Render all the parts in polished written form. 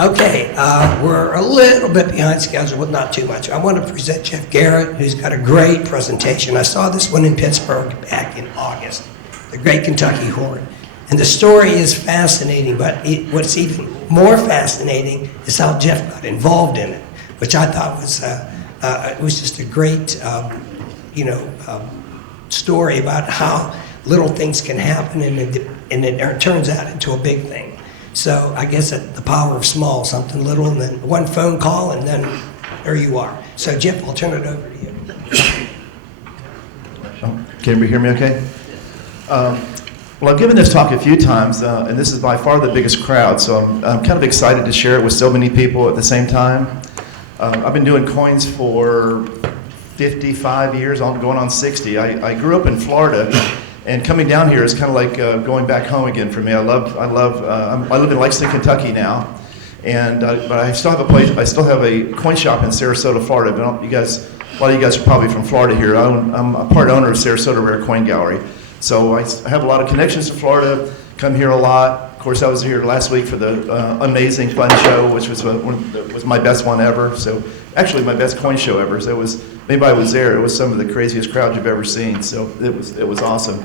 Okay, we're a little bit behind schedule, but not too much. I want to present Jeff Garrett, who's got a great presentation. I saw this one in Pittsburgh back in August, the Great Kentucky Hoard. And the story is fascinating, but what's even more fascinating is how Jeff got involved in it, which I thought was, it was just a great, story about how little things can happen and it turns out into a big thing. So I guess the power of small, something little, and then one phone call, and then there you are. So Jeff, I'll turn it over to you. Can everybody hear me okay? Well, I've given this talk a few times, and this is by far the biggest crowd, so I'm kind of excited to share it with so many people at the same time. I've been doing coins for 55 years, going on 60. I grew up in Florida, and coming down here is kind of like going back home again for me. I live in Lexington, Kentucky now, and but I still have a place. I still have a coin shop in Sarasota, Florida. But a lot of you guys are probably from Florida here. I'm a part owner of Sarasota Rare Coin Gallery, so I have a lot of connections to Florida. Come here a lot. Of course, I was here last week for the amazing fun show, which was my best one ever. So actually, my best coin show ever. So maybe I was there. It was some of the craziest crowds you've ever seen. So it was awesome.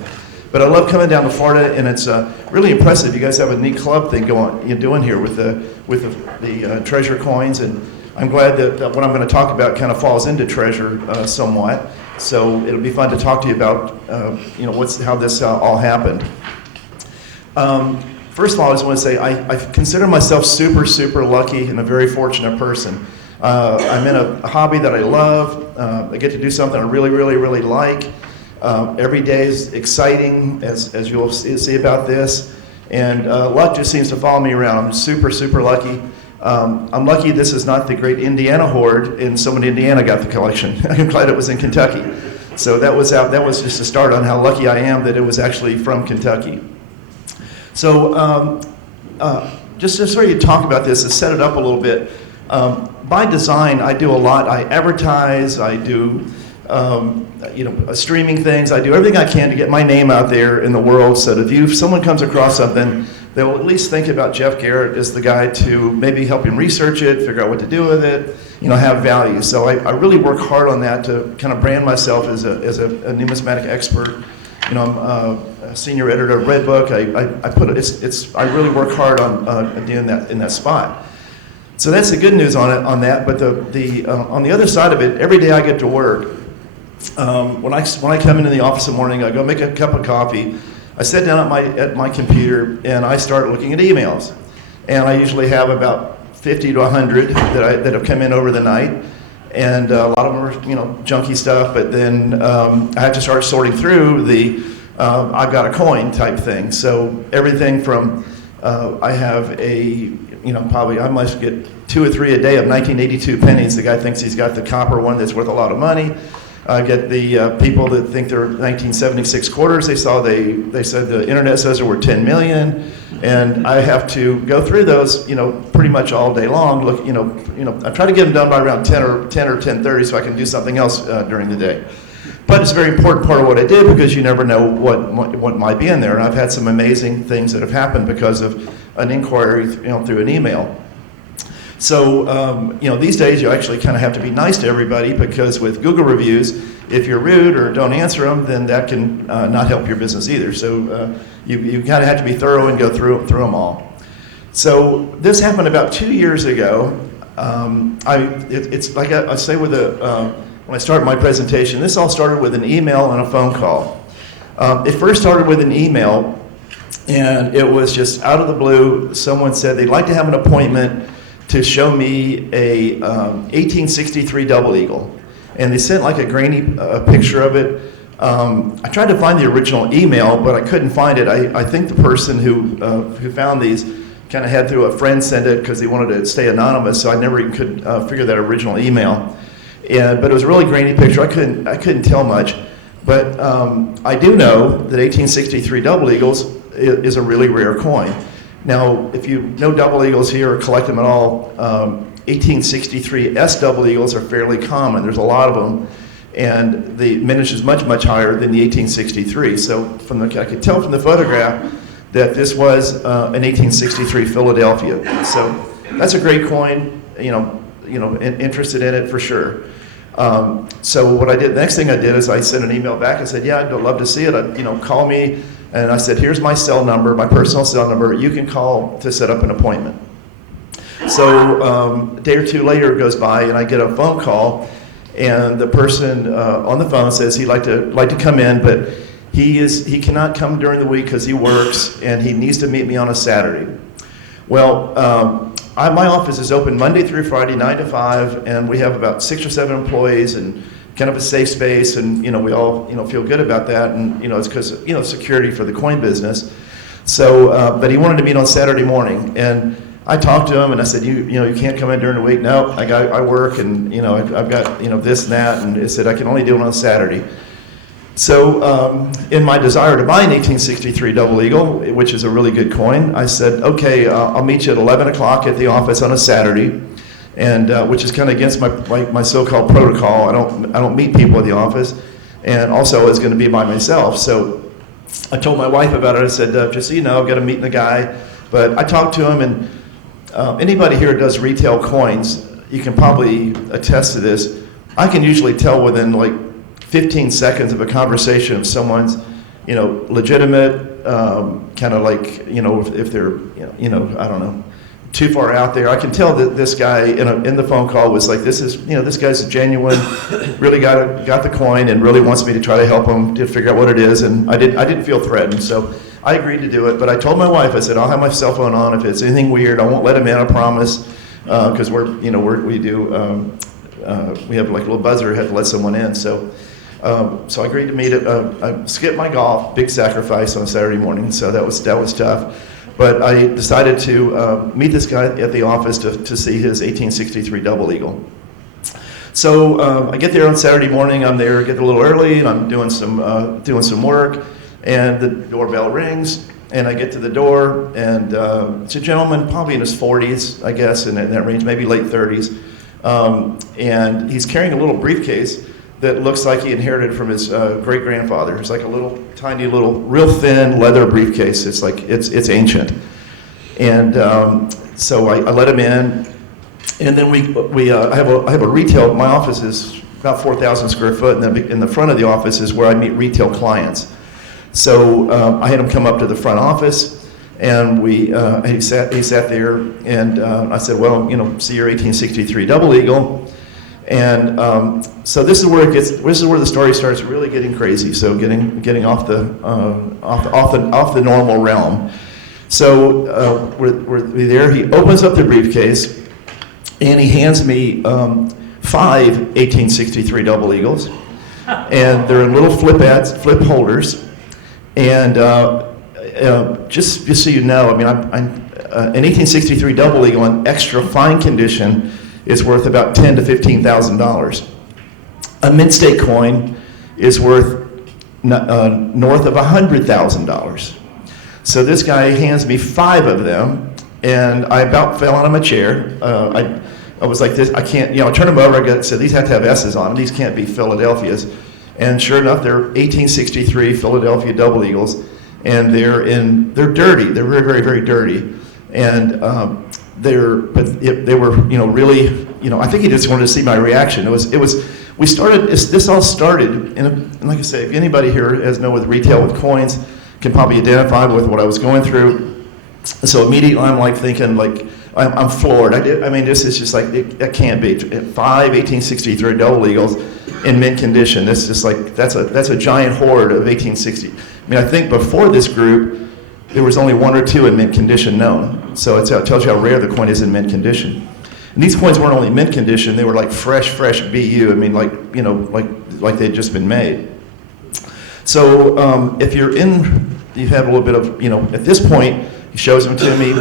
But I love coming down to Florida, and it's really impressive. You guys have a neat club thing you're doing here with the treasure coins, and I'm glad that what I'm going to talk about kind of falls into treasure somewhat. So it'll be fun to talk to you about how this all happened. First of all, I just want to say I consider myself super, super lucky and a very fortunate person. I'm in a hobby that I love. I get to do something I really, really, really like. Every day is exciting, as you'll see about this. And luck just seems to follow me around. I'm super, super lucky. I'm lucky this is not the great Indiana Hoard, and someone in Indiana got the collection. I'm glad it was in Kentucky. So that was just a start on how lucky I am that it was actually from Kentucky. So just to sort of talk about this and set it up a little bit, by design, I do a lot. I advertise, I do streaming things. I do everything I can to get my name out there in the world so that if someone comes across something, they will at least think about Jeff Garrett as the guy to maybe help him research it, figure out what to do with it, have value. So I really work hard on that to kind of brand myself as a numismatic expert. I'm a senior editor of Redbook. I really work hard on doing that in that spot. So that's the good news on that. But on the other side of it, every day I get to work. When I come into the office in the morning, I go make a cup of coffee. I sit down at my computer and I start looking at emails. And I usually have about 50 to 100 that have come in over the night. And a lot of them are, junky stuff, but then I have to start sorting through I've got a coin type thing. So everything from, I have probably I must get 2 or 3 a day of 1982 pennies. The guy thinks he's got the copper one that's worth a lot of money. I get the people that think they're 1976 quarters. They said the internet says they're worth 10 million. And I have to go through those, pretty much all day long. Look, I try to get them done by around 10 or 10:30 so I can do something else during the day. But it's a very important part of what I do because you never know what might be in there. And I've had some amazing things that have happened because of an inquiry, through an email. So, these days you actually kind of have to be nice to everybody because with Google reviews, if you're rude or don't answer them, then that can not help your business either. So you kind of have to be thorough and go through them all. So this happened about 2 years ago. It's like I say when I start my presentation, this all started with an email and a phone call. It first started with an email, and it was just out of the blue. Someone said they'd like to have an appointment to show me a 1863 double eagle. And they sent like a grainy picture of it. I tried to find the original email, but I couldn't find it. I think the person who found these kind of had through a friend send it because they wanted to stay anonymous, so I never even could figure that original email. But it was a really grainy picture. I couldn't tell much. But I do know that 1863 double eagles is a really rare coin. Now, if you know double eagles here or collect them at all, 1863 S double eagles are fairly common. There's a lot of them, and the mintage is much, much higher than the 1863. So I could tell from the photograph that this was an 1863 Philadelphia. So that's a great coin, interested in it for sure. So what I did, the next thing I did is I sent an email back. I said, yeah, I'd love to see it. Call me. And I said, here's my cell number, my personal cell number. You can call to set up an appointment. So a day or two later goes by, and I get a phone call, and the person on the phone says he'd like to come in, but he cannot come during the week because he works, and he needs to meet me on a Saturday. Well, my office is open Monday through Friday, 9 to 5, and we have about 6 or 7 employees, and kind of a safe space, and we all feel good about that, and it's because security for the coin business. So, but he wanted to meet on Saturday morning, and I talked to him, and I said, you can't come in during the week. No, I work, and I've got this and that, and I said I can only do it on Saturday. So, in my desire to buy an 1863 Double Eagle, which is a really good coin, I said, okay, I'll meet you at 11 o'clock at the office on a Saturday. And which is kind of against my so-called protocol. I don't meet people at the office, and also I was going to be by myself. So I told my wife about it. I said, just so you know, I've got to meet the guy. But I talked to him, and anybody here who does retail coins, you can probably attest to this. I can usually tell within like 15 seconds of a conversation if someone's legitimate, kind of like if they're I don't know, too far out there. I can tell that this guy in the phone call was like, this guy's genuine, really got the coin and really wants me to try to help him to figure out what it is. And I didn't feel threatened, so I agreed to do it. But I told my wife, I said, I'll have my cell phone on. If it's anything weird, I won't let him in, I promise. Because we have like a little buzzer, had to let someone in. So I agreed to meet it. I skipped my golf, big sacrifice on Saturday morning, so that was tough. But I decided to meet this guy at the office to see his 1863 Double Eagle. So I get there on Saturday morning. I'm there, get a little early, and I'm doing some work. And the doorbell rings, and I get to the door, and it's a gentleman, probably in his 40s, I guess, in that range, maybe late 30s. And he's carrying a little briefcase that looks like he inherited from his great-grandfather. It's like a little, tiny little, real thin leather briefcase. It's like, it's ancient. And so I let him in, and then I have a retail, my office is about 4,000 square foot, and then in the front of the office is where I meet retail clients. So I had him come up to the front office, and he sat there, and I said, well, see your 1863 Double Eagle. And so this is where the story starts really getting crazy. So getting off the normal realm. So we're there. He opens up the briefcase, and he hands me 5 1863 Double Eagles, and they're in little flip holders. And just so you know, I mean, an 1863 Double Eagle in extra fine condition is worth about $10,000 to $15,000. A mint state coin is worth north of $100,000. So this guy hands me 5 of them, and I about fell out of my chair. I was like this, I can't, I turned them over, I said, these have to have S's on them, these can't be Philadelphia's. And sure enough, they're 1863 Philadelphia Double Eagles, and they're dirty, they're very, very, very dirty. And they were, really, I think he just wanted to see my reaction. This all started, and like I say, if anybody here has with retail with coins, can probably identify with what I was going through. So immediately I'm like thinking, like, I'm floored. This is just like, it can't be. 5 1863 Double Eagles in mint condition. That's just like, that's a giant hoard of 1860. I think before this group, there was only 1 or 2 in mint condition known. So it tells you how rare the coin is in mint condition. And these coins weren't only mint condition, they were like fresh BU. Like they'd just been made. So if you've had a little bit of, at this point, he shows them to me,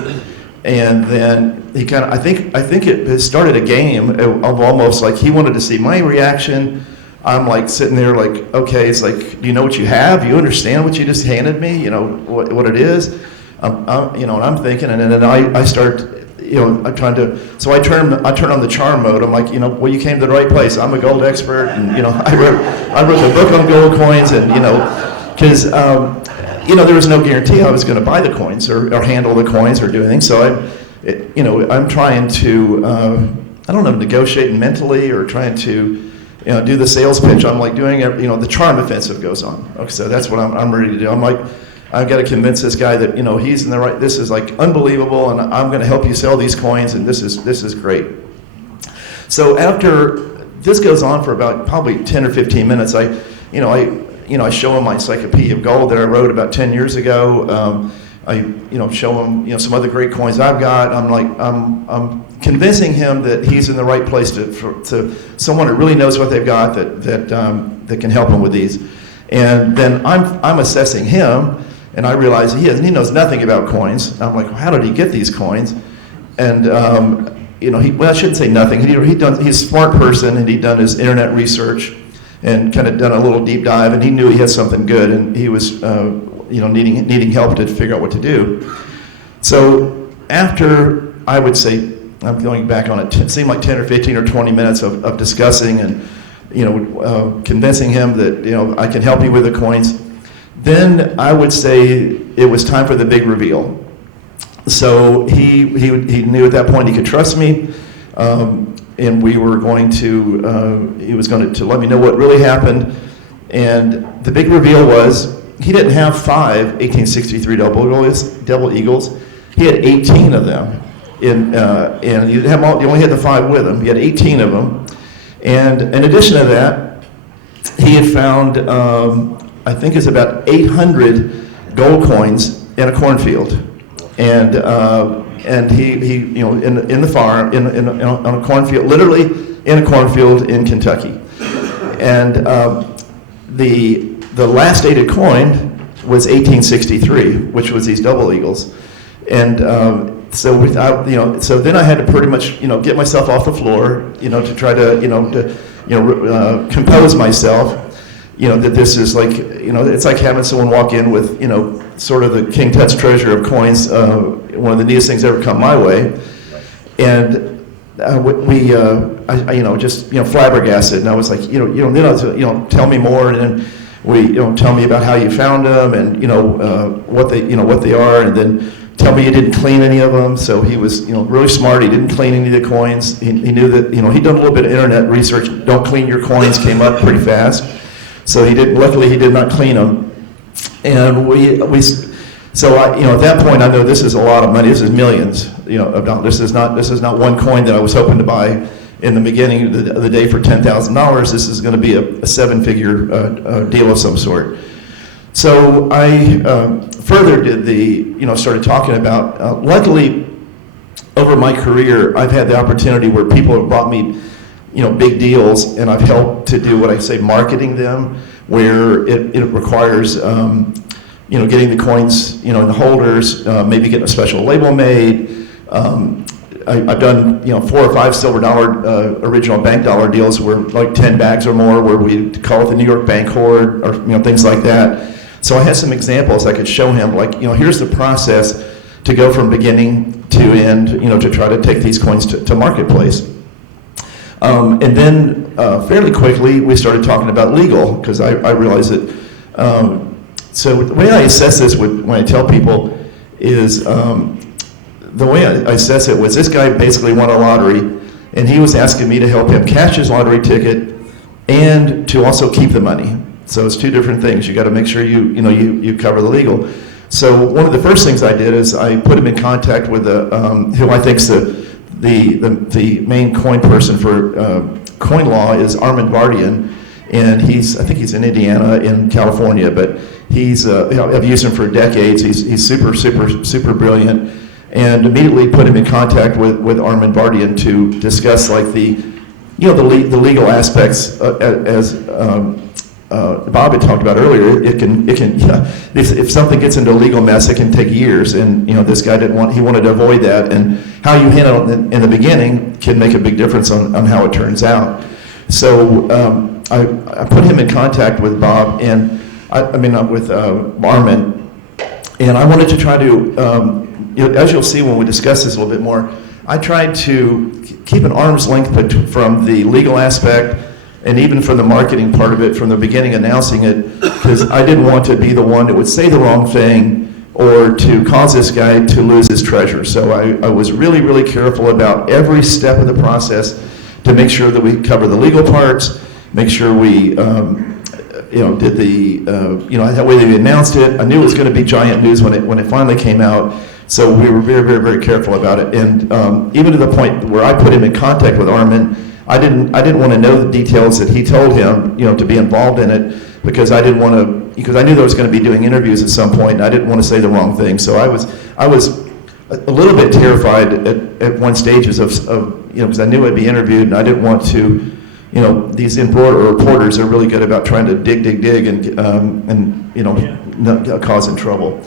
and then he kind of, I think it has started a game of almost like he wanted to see my reaction. I'm like sitting there like, okay, it's like, do you know what you have? Do you understand what you just handed me? What it is? And I'm thinking, and then I start, I'm trying to, so I turn on the charm mode. I'm like, well, you came to the right place. I'm a gold expert, and I wrote the book on gold coins, and because there was no guarantee I was going to buy the coins or handle the coins or do anything. So I'm trying to, I don't know, negotiate mentally or trying to, do the sales pitch. I'm like doing, the charm offensive goes on. Okay, so that's what I'm ready to do. I'm like, I've got to convince this guy that, he's in the right, this is like unbelievable, and I'm going to help you sell these coins, and this is great. So after this goes on for about probably 10 or 15 minutes, I show him my Encyclopedia of Gold that I wrote about 10 years ago. I show him, some other great coins I've got. I'm convincing him that he's in the right place to someone that really knows what they've got that can help him with these. And then I'm assessing him, and I realize he knows nothing about coins. I'm like, how did he get these coins? And I shouldn't say nothing. He's a smart person, and he'd done his internet research and kind of done a little deep dive, and he knew he had something good, and he was needing help to figure out what to do. So after, I would say, I'm going back on it, seemed like 10 or 15 or 20 minutes of discussing and convincing him that I can help you with the coins, then I would say it was time for the big reveal. So he knew at that point he could trust me, and we were going to, he was going to let me know what really happened. And the big reveal was he didn't have 5 1863 double eagles. He had 18 of them. And he only had the 5 with him. He had 18 of them. And in addition to that, he had found, I think it's about 800 gold coins in a cornfield. And he in the farm, on a cornfield, literally in a cornfield in Kentucky. And the last dated coin was 1863, which was these double eagles. And so then I had to pretty much, get myself off the floor, to try to, compose myself, that this is like, it's like having someone walk in with, sort of the King Tut's treasure of coins, one of the neatest things ever come my way. And I just flabbergasted, and I was like, tell me more, and then tell me about how you found them, and what they are, and then tell me you didn't clean any of them. So he was really smart. He didn't clean any of the coins. He knew that he'd done a little bit of internet research. Don't clean your coins came up pretty fast. So luckily he did not clean them. And so at that point I know this is a lot of money. This is millions, of dollars. This is not one coin that I was hoping to buy in the beginning of the day for $10,000. This is going to be a 7-figure deal of some sort. So I further started talking about, luckily over my career, I've had the opportunity where people have brought me, big deals, and I've helped to do what I say marketing them, where it requires, getting the coins, in the holders, maybe getting a special label made. I've done 4 or 5 silver dollar original bank dollar deals where like 10 bags or more, where we call it the New York Bank Hoard, or things like that. So I had some examples I could show him, like here's the process to go from beginning to end, to try to take these coins to marketplace. And then fairly quickly we started talking about legal, because I realized that. So the way I assess this when I tell people is, the way I assess it was, this guy basically won a lottery, and he was asking me to help him cash his lottery ticket and to also keep the money. So it's 2 different things. You got to make sure you cover the legal. So one of the first things I did is I put him in contact with who I think's the main coin person for coin law is Armand Vardian, and I think he's in Indiana, in California, but I've used him for decades. He's super brilliant. And immediately put him in contact with Armand Vardian to discuss like the legal aspects, as Bob had talked about earlier. It can if something gets into a legal mess, it can take years, and this guy he wanted to avoid that, and how you handle it in the beginning can make a big difference on how it turns out. So I put him in contact with Bob, and with Armand, and I wanted to try to. As you'll see when we discuss this a little bit more, I tried to keep an arm's length from the legal aspect and even from the marketing part of it from the beginning, announcing it, because I didn't want to be the one that would say the wrong thing or to cause this guy to lose his treasure. So I was really, really careful about every step of the process to make sure that we cover the legal parts, make sure we did the, that way they announced it. I knew it was going to be giant news when it finally came out. So we were very, very, very careful about it. And even to the point where I put him in contact with Armin, I didn't want to know the details that he told him, to be involved in it, because I didn't want to, because I knew they was going to be doing interviews at some point, and I didn't want to say the wrong thing. So I was a little bit terrified at one stages of because I knew I'd be interviewed, and I didn't want to, these reporters are really good about trying to dig and not causing trouble.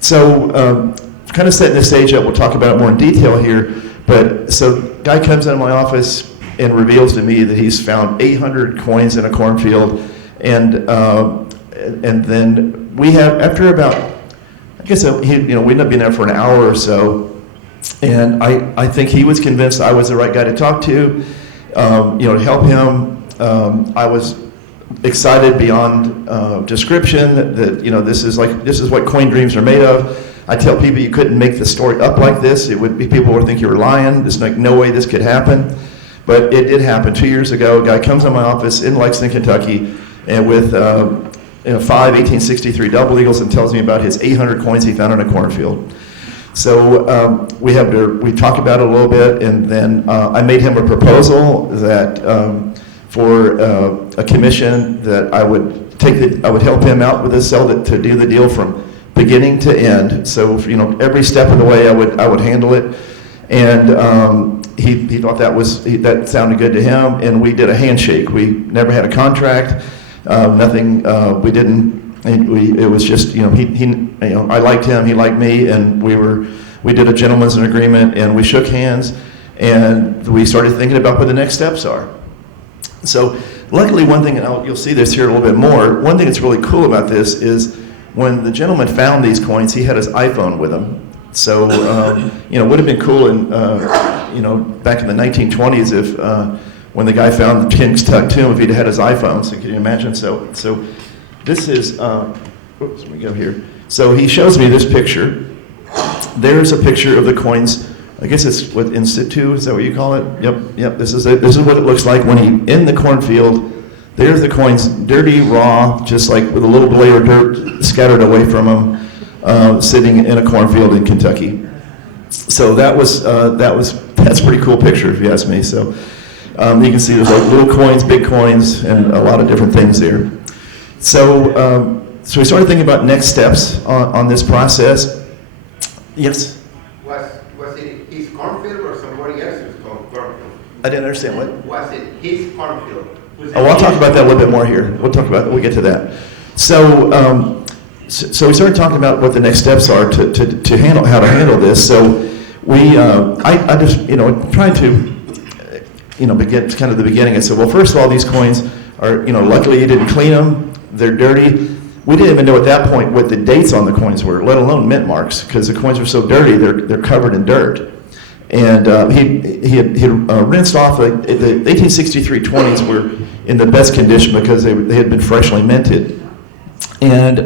So kind of setting the stage up, we'll talk about it more in detail here, but so guy comes into my office and reveals to me that he's found 800 coins in a cornfield, and then we have, after about, I guess we ended up being there for an hour or so, and I think he was convinced I was the right guy to talk to help him. I was excited beyond description that this is what coin dreams are made of. I tell people you couldn't make the story up like this. It would be, people would think you were lying. There's like no way this could happen. But it did happen 2 years ago. A guy comes to my office in Lexington, Kentucky, and with 5 1863 double eagles, and tells me about his 800 coins he found in a cornfield. So we talk about it a little bit, and then I made him a proposal that for a commission that I would help him out with this, to do the deal from beginning to end. So every step of the way I would handle it, and he thought that sounded good to him, and we did a handshake. We never had a contract, nothing. We didn't. It was just I liked him, he liked me, and we did a gentleman's agreement, and we shook hands, and we started thinking about what the next steps are. So luckily, one thing, and you'll see this here a little bit more. One thing that's really cool about this is when the gentleman found these coins, he had his iPhone with him. So it would have been cool back in the 1920s if when the guy found the King's Tut tomb, if he'd had his iPhone. So can you imagine? So this is, oops, let me go here. So he shows me this picture. There's a picture of the coins. I guess it's what, in situ, is that what you call it? Yep. This is what it looks like when he in the cornfield. There's the coins, dirty, raw, just like with a little layer of dirt scattered away from him, sitting in a cornfield in Kentucky. So that's a pretty cool picture, if you ask me. So you can see there's like little coins, big coins, and a lot of different things there. So we started thinking about next steps on this process. Yes? Was it his cornfield or somebody else's cornfield? I didn't understand what? Was it his cornfield? I'll talk about that a little bit more here. We'll get to that. So we started talking about what the next steps are to handle how to handle this. So I just trying to begin kind of the beginning. I said, well, first of all, these coins are luckily you didn't clean them. They're dirty. We didn't even know at that point what the dates on the coins were, let alone mint marks, because the coins are so dirty they're covered in dirt. And he had rinsed off the 1863 20s were in the best condition because they had been freshly minted. And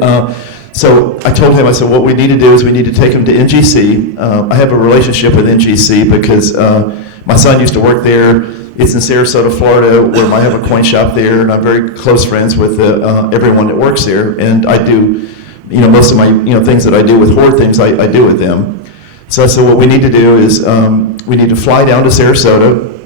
so I told him, I said, what we need to do is we need to take him to NGC. I have a relationship with NGC because my son used to work there. It's in Sarasota, Florida, where I have a coin shop there, and I'm very close friends with everyone that works there. And I do, most of my things that I do with Hoard things, I do with them. So I said, what we need to do is we need to fly down to Sarasota,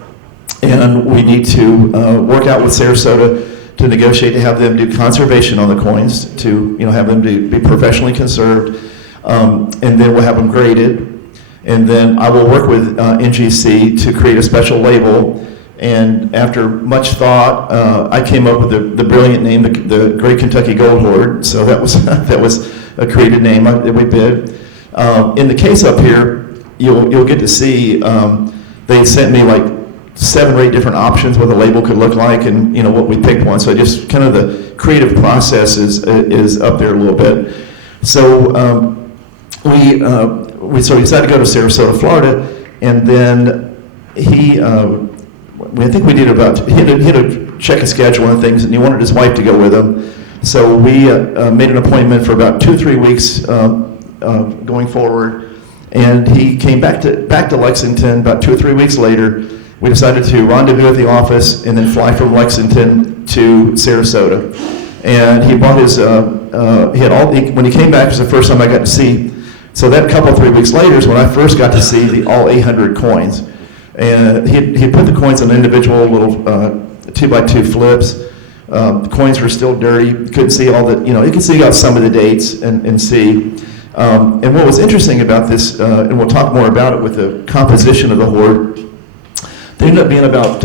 and we need to work out with Sarasota to negotiate to have them do conservation on the coins, to have them be professionally conserved, and then we'll have them graded, and then I will work with NGC to create a special label. And after much thought, I came up with the brilliant name, the Great Kentucky Gold Hoard. So that was a created name that we bid. In the case up here, you'll get to see they sent me like 7 or 8 different options what the label could look like, and what we picked one. So just kind of the creative process is up there a little bit. So we decided to go to Sarasota, Florida, and then I think we did he had to check a schedule and things, and he wanted his wife to go with him. So we made an appointment for about 2-3 weeks going forward. And he came back to Lexington about 2 or 3 weeks later. We decided to rendezvous at the office and then fly from Lexington to Sarasota. And he bought his, when he came back, it was the first time I got to see. So that couple, 3 weeks later is when I first got to see the all 800 coins. And he put the coins on individual little 2x2 flips. The coins were still dirty. You couldn't see all the, you could see out some of the dates and see. And what was interesting about this, and we'll talk more about it with the composition of the hoard, there ended up being about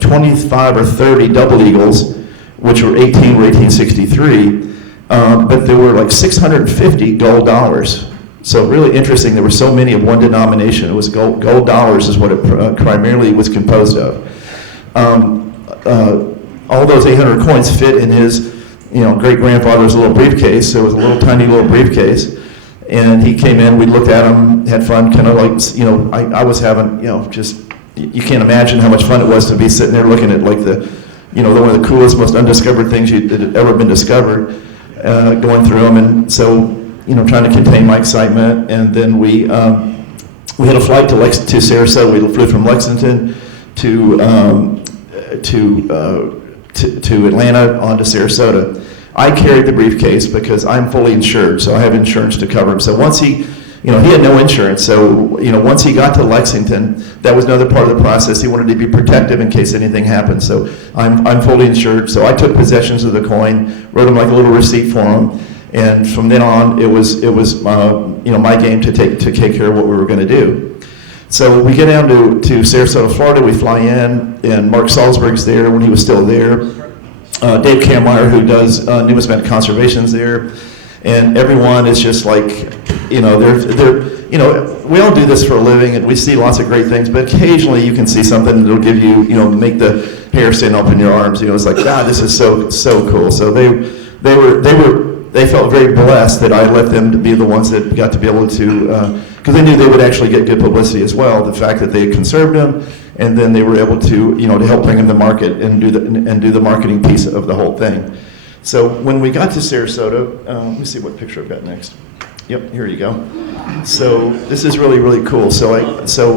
25 or 30 double eagles, which were 1863, but there were like 650 gold dollars. So really interesting, there were so many of one denomination. It was gold dollars is what it primarily was composed of. All those 800 coins fit in his, great-grandfather's little briefcase. So it was a little tiny little briefcase. And he came in, we looked at him, had fun, kind of like, I was having, just, you can't imagine how much fun it was to be sitting there looking at like the, one of the coolest, most undiscovered things that had ever been discovered, going through them. And so, trying to contain my excitement. And then we had a flight to Sarasota. We flew from Lexington to Atlanta on to Sarasota. I carried the briefcase because I'm fully insured, so I have insurance to cover him. So once he had no insurance, so, once he got to Lexington, that was another part of the process. He wanted to be protective in case anything happened. So I'm fully insured. So I took possessions of the coin, wrote him like a little receipt for him, and from then on, it was my game to take care of what we were going to do. So we get down to Sarasota, Florida. We fly in, and Mark Salzberg's there when he was still there. Dave Kammeier, who does numismatic conservation's there, and everyone is just like, they're we all do this for a living, and we see lots of great things, but occasionally you can see something that'll give you, make the hair stand up in your arms. It's like, God, this is so cool. So they felt very blessed that I let them to be the ones that got to be able to, because they knew they would actually get good publicity as well. The fact that they had conserved them, and then they were able to, to help bring them to market and do the marketing piece of the whole thing. So when we got to Sarasota, let me see what picture I've got next. Yep, here you go. So this is really, really cool. So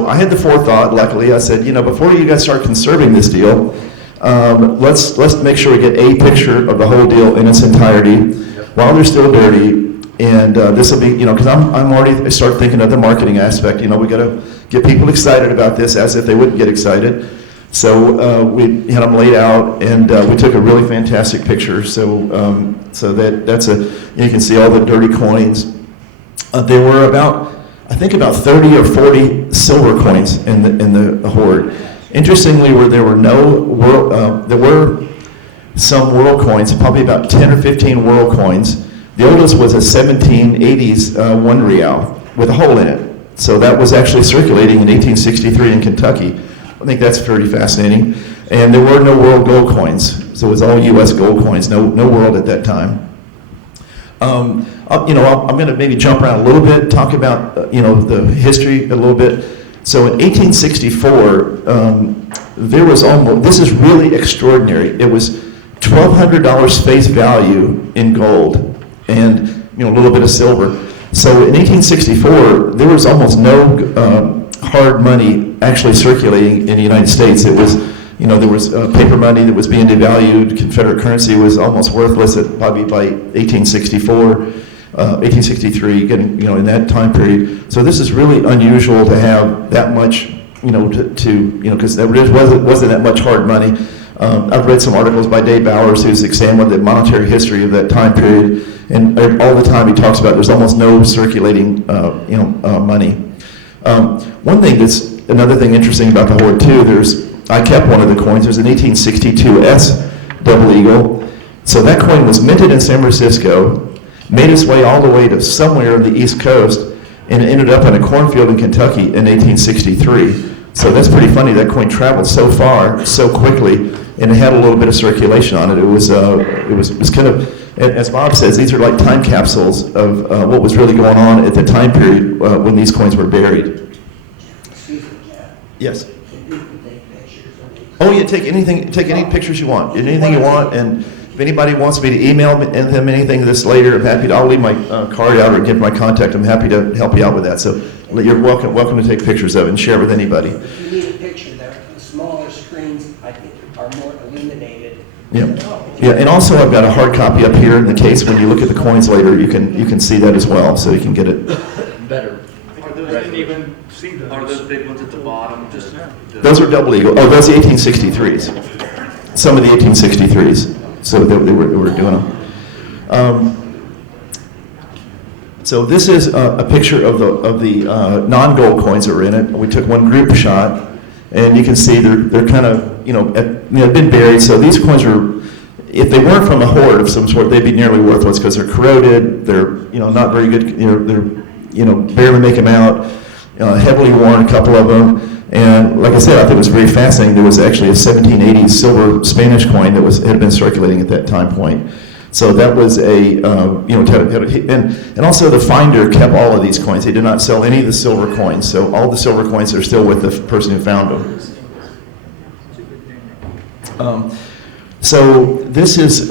I had the forethought, luckily. I said, before you guys start conserving this deal, let's make sure we get a picture of the whole deal in its entirety while they're still dirty. And this will be, because I'm already start thinking of the marketing aspect. We got to get people excited about this as if they wouldn't get excited. So we had them laid out, and we took a really fantastic picture. So that's you can see all the dirty coins. There were about 30 or 40 silver coins in the hoard. Interestingly, there were some world coins, probably about 10 or 15 world coins. The oldest was a 1780s 1 real with a hole in it. So that was actually circulating in 1863 in Kentucky. I think that's pretty fascinating. And there were no world gold coins. So it was all U.S. gold coins, no world at that time. I'm going to maybe jump around a little bit, talk about the history a little bit. So in 1864, there was this is really extraordinary. It was $1,200 face value in gold, and a little bit of silver. So in 1864, there was almost no hard money actually circulating in the United States. It was, there was paper money that was being devalued. Confederate currency was almost worthless probably by 1864, 1863, in that time period. So this is really unusual to have that much, because there wasn't that much hard money. I've read some articles by Dave Bowers, who's examined the monetary history of that time period, and all the time he talks about there's almost no circulating, money. Another thing interesting about the hoard too. I kept one of the coins. There's an 1862 S double eagle. So that coin was minted in San Francisco, made its way all the way to somewhere on the East Coast, and it ended up in a cornfield in Kentucky in 1863. So that's pretty funny. That coin traveled so far, so quickly, and it had a little bit of circulation on it. It was kind of, as Bob says, these are like time capsules of what was really going on at the time period when these coins were buried. Yes. Oh yeah, take any pictures you want, anything you want, and If anybody wants me to email them anything this later, I'm happy to, I'll leave my card out or give my contact. I'm happy to help you out with that. So you're welcome to take pictures of it and share with anybody. If you need a picture, the smaller screens, I think, are more illuminated. Yeah. Yeah, and also I've got a hard copy up here in the case. When you look at the coins later, you can see that as well, so you can get it. Better. I didn't even see those. Are those big ones at the bottom? Those are double eagle. Oh, those are 1863s. Some of the 1863s. So they were doing them. So this is a picture of the non-gold coins that were in it. We took one group shot, and you can see they're kind of been buried. So these coins are, if they weren't from a hoard of some sort, they'd be nearly worthless because they're corroded. They're not very good. They're barely make them out. Heavily worn, a couple of them. And like I said, I thought it was very fascinating. There was actually a 1780s silver Spanish coin that had been circulating at that time point. So that was and also the finder kept all of these coins. They did not sell any of the silver coins. So all the silver coins are still with the person who found them. So this is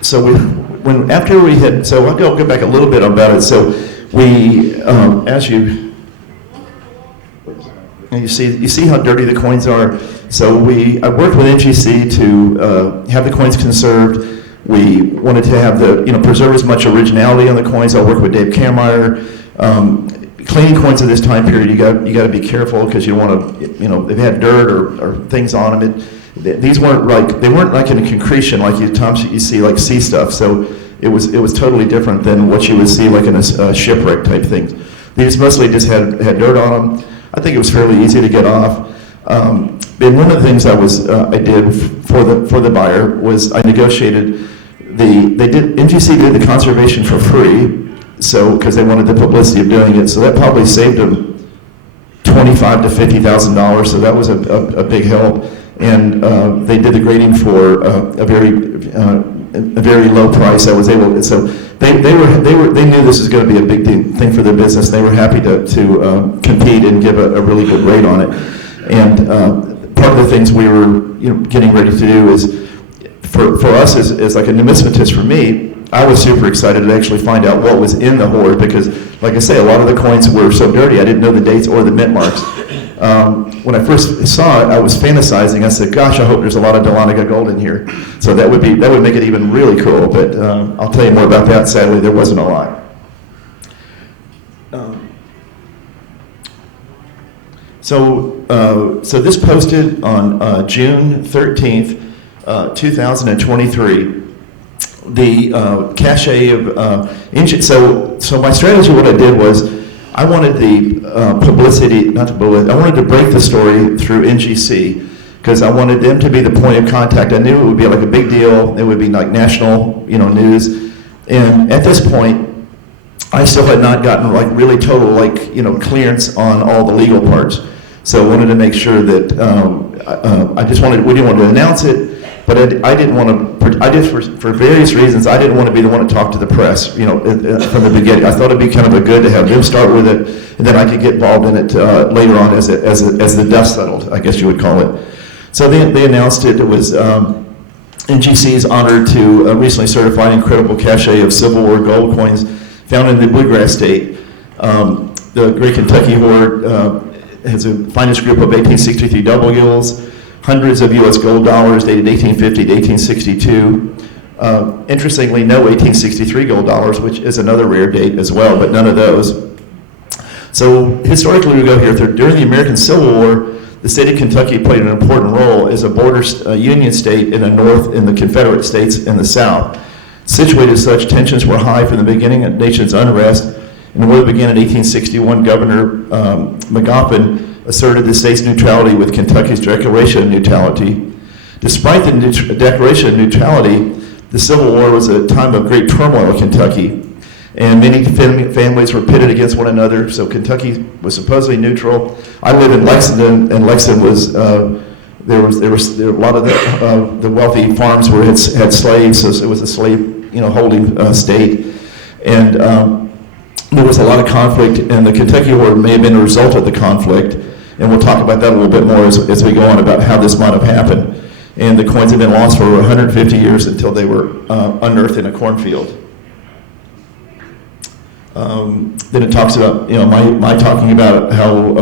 so after we had, so I'll go back a little bit about it. So we as you see how dirty the coins are. So I worked with NGC to have the coins conserved. We wanted to have preserve as much originality on the coins. I worked with Dave Kameyer. Cleaning coins at this time period, you got to be careful because you don't want to, they've had dirt or things on them. These weren't like in a concretion like you see like sea stuff. So it was totally different than what you would see like in a shipwreck type thing. These mostly just had dirt on them. I think it was fairly easy to get off. And one of the things I did for the buyer was I negotiated NGC did the conservation for free, so because they wanted the publicity of doing it. So that probably saved them $25,000 to $50,000. So that was a big help. And they did the grading for a very low price. I was able. So they knew this was going to be a big thing for their business. They were happy to compete and give a really good rate on it. And part of the things we were getting ready to do is for us as like a numismatist. For me, I was super excited to actually find out what was in the hoard because, like I say, a lot of the coins were so dirty I didn't know the dates or the mint marks. When I first saw it, I was fantasizing. I said, "Gosh, I hope there's a lot of Dahlonega gold in here." So that would make it even really cool. But I'll tell you more about that. Sadly, there wasn't a lot. So this posted on June 13th, 2023. The cache of so my strategy, what I did was I wanted the publicity, I wanted to break the story through NGC because I wanted them to be the point of contact. I knew it would be like a big deal. It would be like national, news. And at this point, I still had not gotten like really total clearance on all the legal parts. So I wanted to make sure that we didn't want to announce it. But I didn't want to, for various reasons, I didn't want to be the one to talk to the press, from the beginning. I thought it'd be kind of a good to have them start with it, and then I could get involved in it later on as the dust settled, I guess you would call it. So they announced it. It was NGC's honor to recently certify an incredible cache of Civil War gold coins found in the Bluegrass State. The Great Kentucky Hoard has a finest group of 1863 double eagles, hundreds of U.S. gold dollars dated 1850 to 1862. Interestingly, no 1863 gold dollars, which is another rare date as well, but none of those. So historically, we go here. During the American Civil War, the state of Kentucky played an important role as a border Union state in the North and the Confederate states in the South. Situated as such, tensions were high from the beginning of the nation's unrest. And the war began in 1861. Governor Magoffin asserted the state's neutrality with Kentucky's Declaration of Neutrality. Despite the Declaration of Neutrality, the Civil War was a time of great turmoil in Kentucky, and many families were pitted against one another, so Kentucky was supposedly neutral. I live in Lexington, and Lexington was, there were a lot of the wealthy farms had slaves, so it was a slave, holding state. And there was a lot of conflict, and the Kentucky War may have been a result of the conflict. And we'll talk about that a little bit more as we go on about how this might have happened. And the coins have been lost for over 150 years until they were unearthed in a cornfield. Then it talks about, my talking about how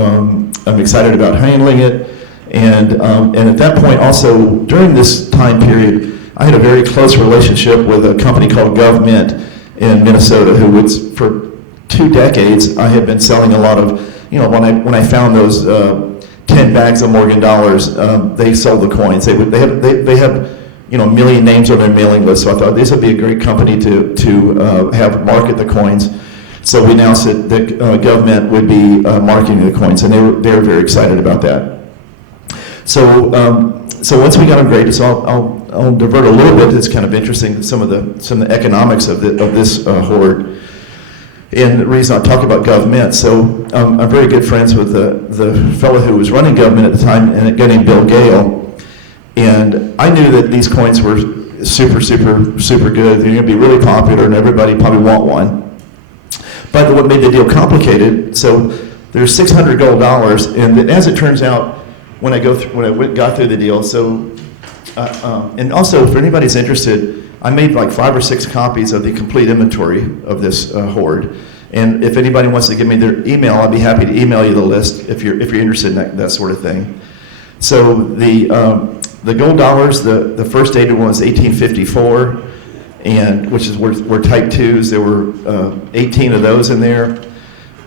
I'm excited about handling it. And at that point also, during this time period, I had a very close relationship with a company called GovMint in Minnesota, who was, for 2 decades, I had been selling a lot of, when I found those 10 bags of Morgan dollars, they sold the coins. They have a million names on their mailing list, so I thought this would be a great company to have market the coins. So we announced that the GovMint would be marketing the coins, and they were very excited about that. So once we got them graded, so I'll divert a little bit. It's kind of interesting, some of the economics of this hoard. And the reason I talk about GovMint, so I'm very good friends with the fellow who was running GovMint at the time, and a guy named Bill Gale. And I knew that these coins were super, super, super good. They're going to be really popular, and everybody probably want one. But what made the deal complicated, so there's 600 gold dollars, and as it turns out, when I got through the deal, so, and also, if anybody's interested, I made like 5 or 6 copies of the complete inventory of this hoard. And if anybody wants to give me their email, I'd be happy to email you the list if you're interested in that sort of thing. So the gold dollars, the first dated one was 1854, and which is were type 2s. There were 18 of those in there.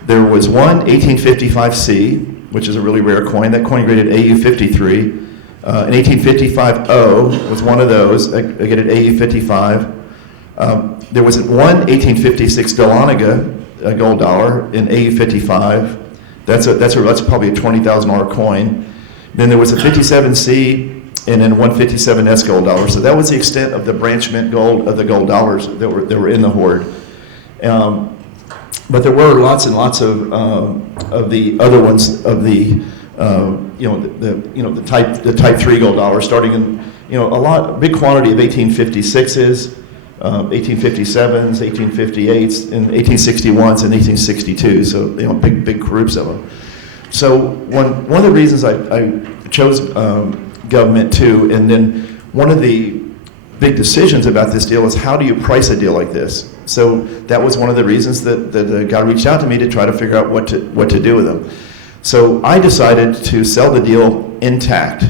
There was one 1855C, which is a really rare coin. That coin graded AU 53. An 1855O was one of those. I get an AU 55. There was one 1856 Dahlonega gold dollar in AU 55. That's probably a $20,000 coin. Then there was a 57C and then 157S gold dollar. So that was the extent of the branch mint gold of the gold dollars that were in the hoard. But there were lots and lots of the other ones of the the type 3 gold dollar, starting in big quantity of 1856s, 1857s, 1858s, and 1861s and 1862s. So big groups of them. So one of the reasons I chose GovMint too, and then one of the big decisions about this deal is how do you price a deal like this? So that was one of the reasons that the guy reached out to me to try to figure out what to do with them. So I decided to sell the deal intact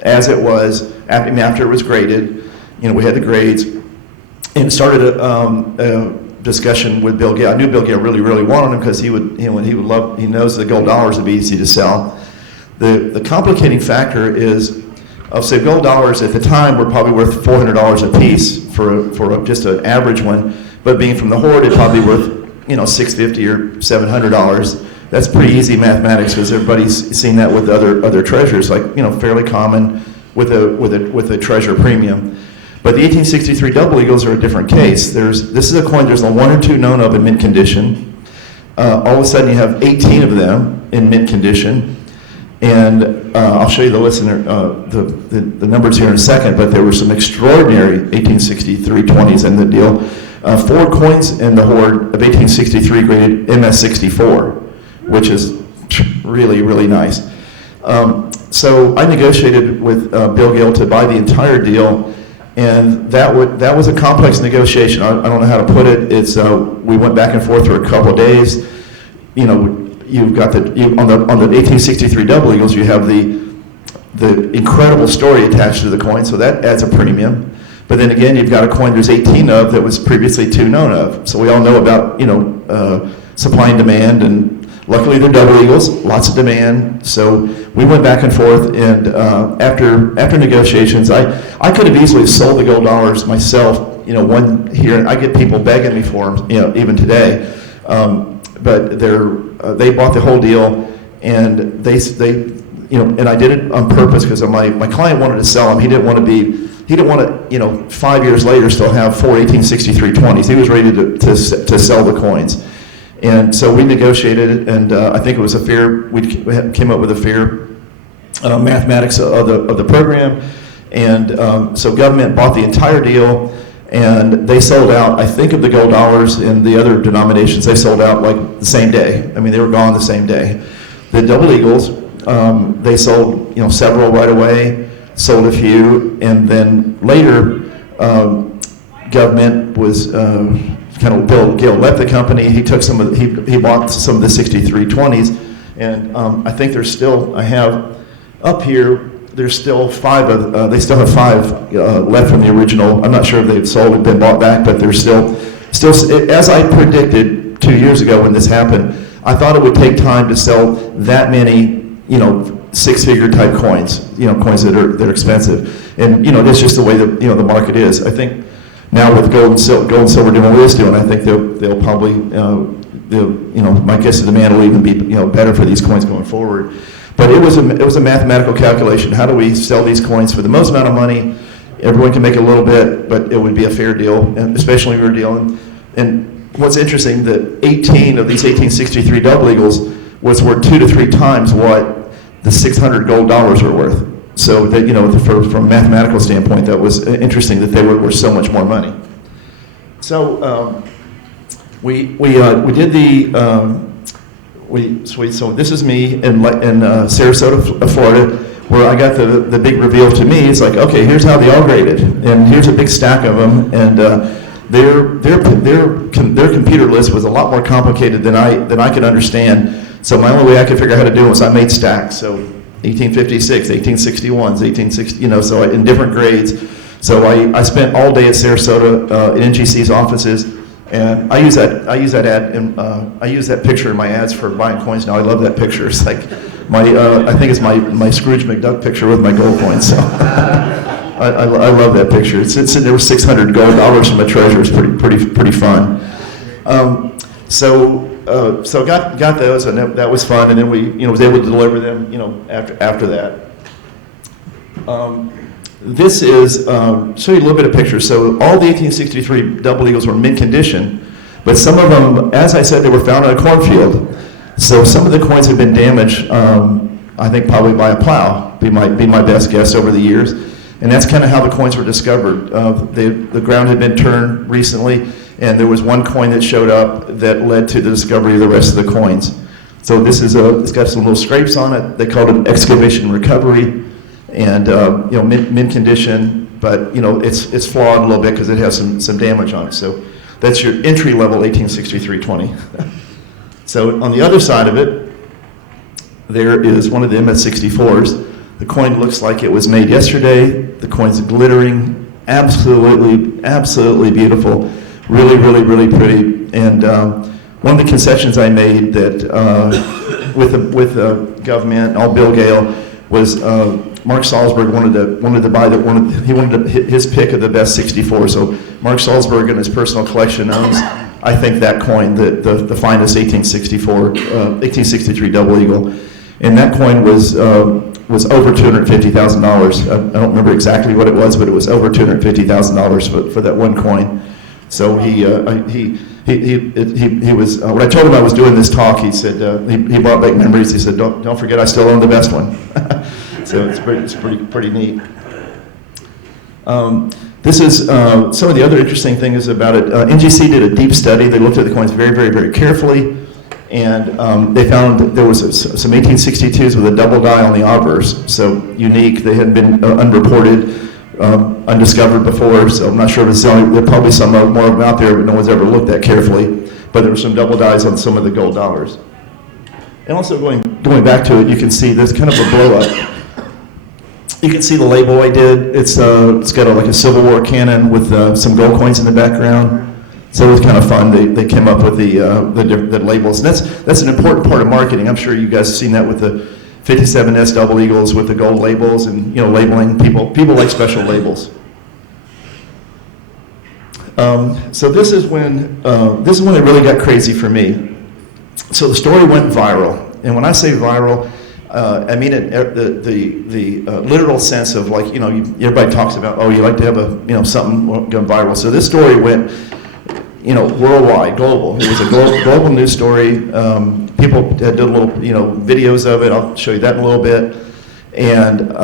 as it was after it was graded. We had the grades, and started a discussion with Bill Gale. I knew Bill Gale really wanted him because he knows the gold dollars would be easy to sell. The complicating factor is, I'll say gold dollars at the time were probably worth $400 a piece for just an average one, but being from the hoard, it'd probably be worth $650 or $700. That's pretty easy mathematics because everybody's seen that with other treasures, like fairly common with a treasure premium. But the 1863 double eagles are a different case. This is a coin. There's 1 or 2 known of in mint condition. All of a sudden, you have 18 of them in mint condition. And I'll show you the listener the numbers here in a second, but there were some extraordinary 1863 20s in the deal. 4 coins in the hoard of 1863 graded MS64, which is really, really nice. So I negotiated with Bill Gale to buy the entire deal, and that was a complex negotiation. I don't know how to put it. We went back and forth for a couple of days. You've got on the 1863 double eagles, you have the incredible story attached to the coin, so that adds a premium. But then again, you've got a coin there's 18 of that was previously 2 known of. So we all know about supply and demand, and luckily they're double eagles, lots of demand. So we went back and forth, and after negotiations, I could have easily sold the gold dollars myself. One here, I get people begging me for them, even today. But they bought the whole deal, and and I did it on purpose because my client wanted to sell them. He didn't want to 5 years later still have 4 1863 20s. He was ready to sell the coins. And so we negotiated, and I think it was we came up with a fair mathematics of the program. And so GovMint bought the entire deal, and they sold out. I think of the gold dollars and the other denominations, they sold out like the same day. I mean, they were gone the same day. The double eagles, they sold several right away. sold a few, and then later, government was kind of, Bill Gill left the company. He took some of he bought some of the 6320s, and I think there's still, I have up here, there's still they still have 5 left from the original. I'm not sure if they've sold and been bought back, but there's still, as I predicted 2 years ago when this happened, I thought it would take time to sell that many, 6-figure type coins, coins that are expensive. And, that's just the way that, the market is. I think now with gold and silver doing what it's doing, I think they'll probably, my guess is the demand will even be, better for these coins going forward. But it was a mathematical calculation. How do we sell these coins for the most amount of money? Everyone can make a little bit, but it would be a fair deal, and especially when we were dealing. And what's interesting, that 18 of these 1863 double eagles was worth 2 to 3 times what the 600 gold dollars were worth. So that, from a mathematical standpoint, that was interesting that they were worth so much more money. So we did the. So this is me in Sarasota, Florida, where I got the big reveal to me. It's like, okay, here's how they all graded, and here's a big stack of them, and their computer list was a lot more complicated than I could understand. So my only way I could figure out how to do it was I made stacks. So 1856, 1861s, 1860, so in different grades. So I spent all day at Sarasota in NGC's offices. And I use that ad, and I use that picture in my ads for buying coins now. I love that picture. It's like I think it's my Scrooge McDuck picture with my gold coins. So I love that picture. There was 600 gold dollars from my treasure. It's pretty fun. So got those, and that was fun. And then we was able to deliver them after that. This is, show you a little bit of pictures. So all the 1863 double eagles were mint condition, but some of them, as I said, they were found in a cornfield. So some of the coins have been damaged, I think probably by a plow, be my best guess over the years. And that's kind of how the coins were discovered. The ground had been turned recently, and there was one coin that showed up that led to the discovery of the rest of the coins. So this is it's got some little scrapes on it. They called it excavation recovery. And mint condition, but it's flawed a little bit because it has some damage on it. So that's your entry level 1863-20. So on the other side of it, there is one of the MS-64s. The coin looks like it was made yesterday. The coin's glittering, absolutely beautiful, really pretty. And one of the concessions I made that with the government, all Bill Gale, was. Mark Salzberg wanted to buy he wanted his pick of the best 64. So Mark Salzberg in his personal collection owns, I think, that coin, the finest 1863 double eagle, and that coin was over $250,000. I don't remember exactly what it was, but it was over $250,000 for that one coin. So he was when I told him I was doing this talk, he said he brought back memories. He said, don't forget, I still own the best one. So it's pretty neat. This is some of the other interesting things about it. NGC did a deep study. They looked at the coins very carefully, and they found that there was some 1862s with a double die on the obverse, so unique. They hadn't been unreported, undiscovered before, so I'm not sure if there are probably some more of them out there, but no one's ever looked that carefully. But there were some double dies on some of the gold dollars. And also going back to it, you can see there's kind of a blow up. You can see the label I did. It's got like a Civil War cannon with some gold coins in the background. So it was kind of fun. They came up with the labels. And that's an important part of marketing. I'm sure you guys have seen that with the 57S double eagles with the gold labels and labeling. People like special labels. So this is when it really got crazy for me. So the story went viral, and when I say viral, I mean it, the literal sense of, like, everybody talks about, oh, you like to have something go viral. So this story went, worldwide, global. It was a global news story. People did little, videos of it. I'll show you that in a little bit. And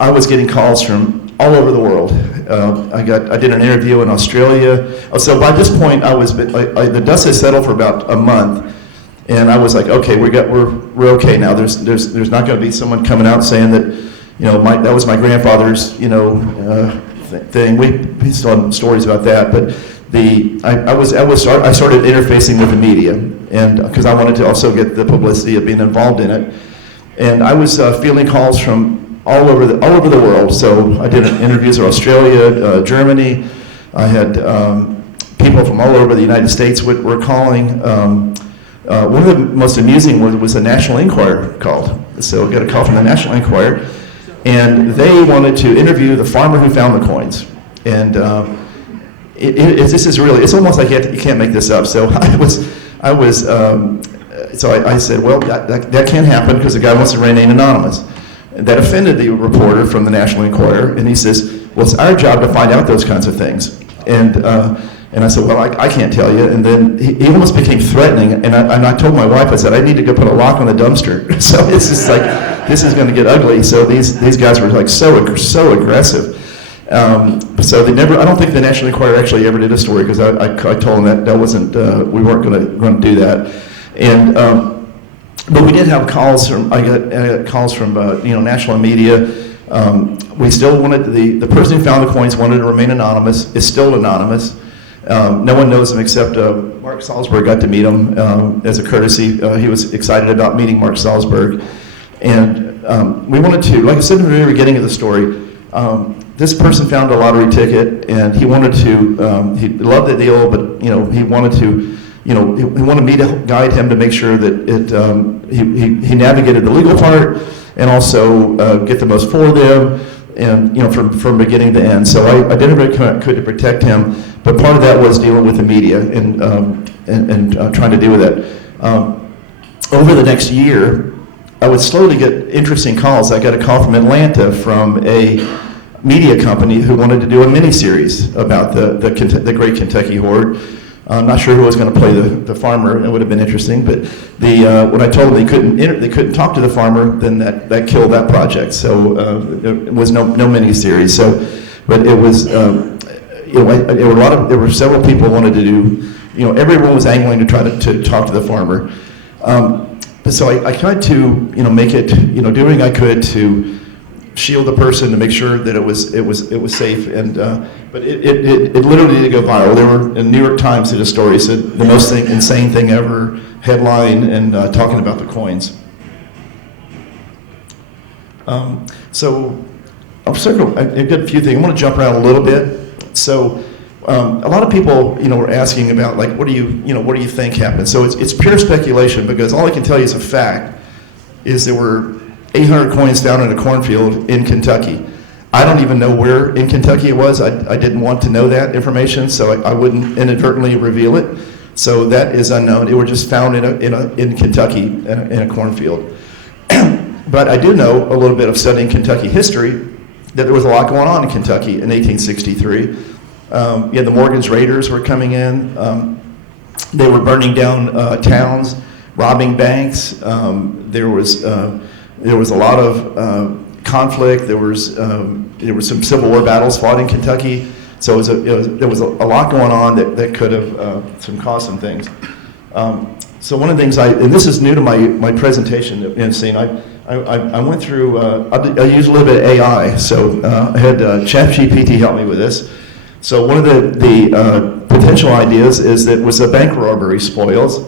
I was getting calls from all over the world. I did an interview in Australia. So by this point, the dust had settled for about a month. And I was like, okay, we're okay now. There's not going to be someone coming out saying that, that was my grandfather's, thing. We still have stories about that, but I started interfacing with the media, and because I wanted to also get the publicity of being involved in it, and I was fielding calls from all over the world. So I did interviews in Australia, Germany. I had people from all over the United States were calling. One of the most amusing was the National Enquirer called. So I got a call from the National Enquirer, and they wanted to interview the farmer who found the coins. And it's almost like you can't make this up. So I said, well, that can't happen because the guy wants to remain anonymous. And that offended the reporter from the National Enquirer, and he says, well, it's our job to find out those kinds of things. And I said, well, I can't tell you. And then he almost became threatening, and I told my wife, I said, I need to go put a lock on the dumpster. So it's just like, this is going to get ugly. So these guys were like so aggressive. So they never. I don't think the National Enquirer actually ever did a story because I told them that wasn't. We weren't going to do that. And but we did have calls from. I got calls from national media. We still wanted the person who found the coins wanted to remain anonymous. Is still anonymous. No one knows him except Mark Salzberg got to meet him as a courtesy. He was excited about meeting Mark Salzberg, and we wanted to. Like I said in the very beginning of the story. This person found a lottery ticket, and he wanted to. He loved the deal, but he wanted to. He wanted me to guide him to make sure that he navigated the legal part, and also get the most for them, and from beginning to end. So I did everything I could to protect him, but part of that was dealing with the media and trying to deal with that. Over the next year, I would slowly get interesting calls. I got a call from Atlanta from a media company who wanted to do a mini-series about the Great Kentucky Hoard. I'm not sure who was going to play the farmer. It would have been interesting, but when I told them they couldn't talk to the farmer, then that killed that project. So there was no mini-series. So, but it was there were several people who wanted to do. Everyone was angling to try to talk to the farmer. So I tried to make it do everything I could to shield the person to make sure that it was safe, and but it literally did go viral. There were in New York Times did a story said the most insane thing ever headline, and talking about the coins. So I've got a few things. I want to jump around a little bit. So a lot of people were asking about like what do you think happened? So it's pure speculation because all I can tell you is a fact is there were 800 coins found in a cornfield in Kentucky. I don't even know where in Kentucky it was. I didn't want to know that information, so I wouldn't inadvertently reveal it. So that is unknown. It were just found in Kentucky in a cornfield. But I do know a little bit of studying Kentucky history that there was a lot going on in Kentucky in 1863. The Morgan's Raiders were coming in. They were burning down towns, robbing banks. There was a lot of conflict. There was some Civil War battles fought in Kentucky. So there was a lot going on that could have caused some things. So one of the things and this is new to my presentation and seeing, I went through, I used a little bit of AI. So I had ChatGPT help me with this. So one of the potential ideas is that it was a bank robbery spoils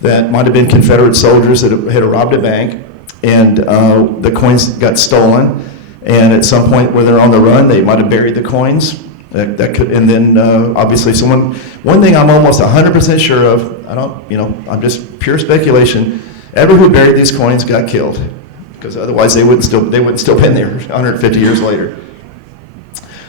that might have been Confederate soldiers that had robbed a bank. And the coins got stolen, and at some point when they're on the run, they might have buried the coins. That could, and then obviously one thing I'm almost 100% sure of, I'm just pure speculation. Everyone who buried these coins got killed, because otherwise they wouldn't still been there 150 years later.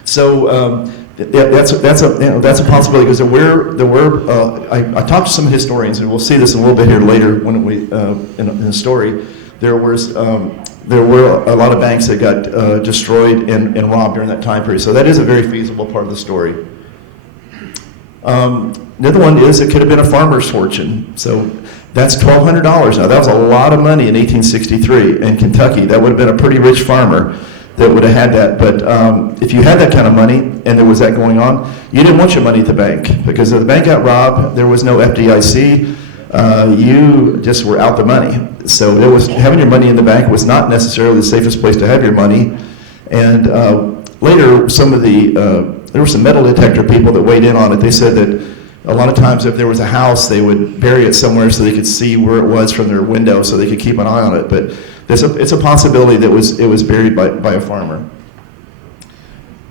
So that's a possibility because I talked to some historians, and we'll see this a little bit here later when we in the story. There were a lot of banks that got destroyed and robbed during that time period. So that is a very feasible part of the story. The other one is it could have been a farmer's fortune. So that's $1,200. Now that was a lot of money in 1863 in Kentucky. That would have been a pretty rich farmer that would have had that. But if you had that kind of money and there was that going on, you didn't want your money at the bank because if the bank got robbed, there was no FDIC. you just were out the money. So it was, having your money in the bank was not necessarily the safest place to have your money. And later, there were some metal detector people that weighed in on it. They said that a lot of times if there was a house, they would bury it somewhere so they could see where it was from their window so they could keep an eye on it. But it's a possibility that it was buried by a farmer.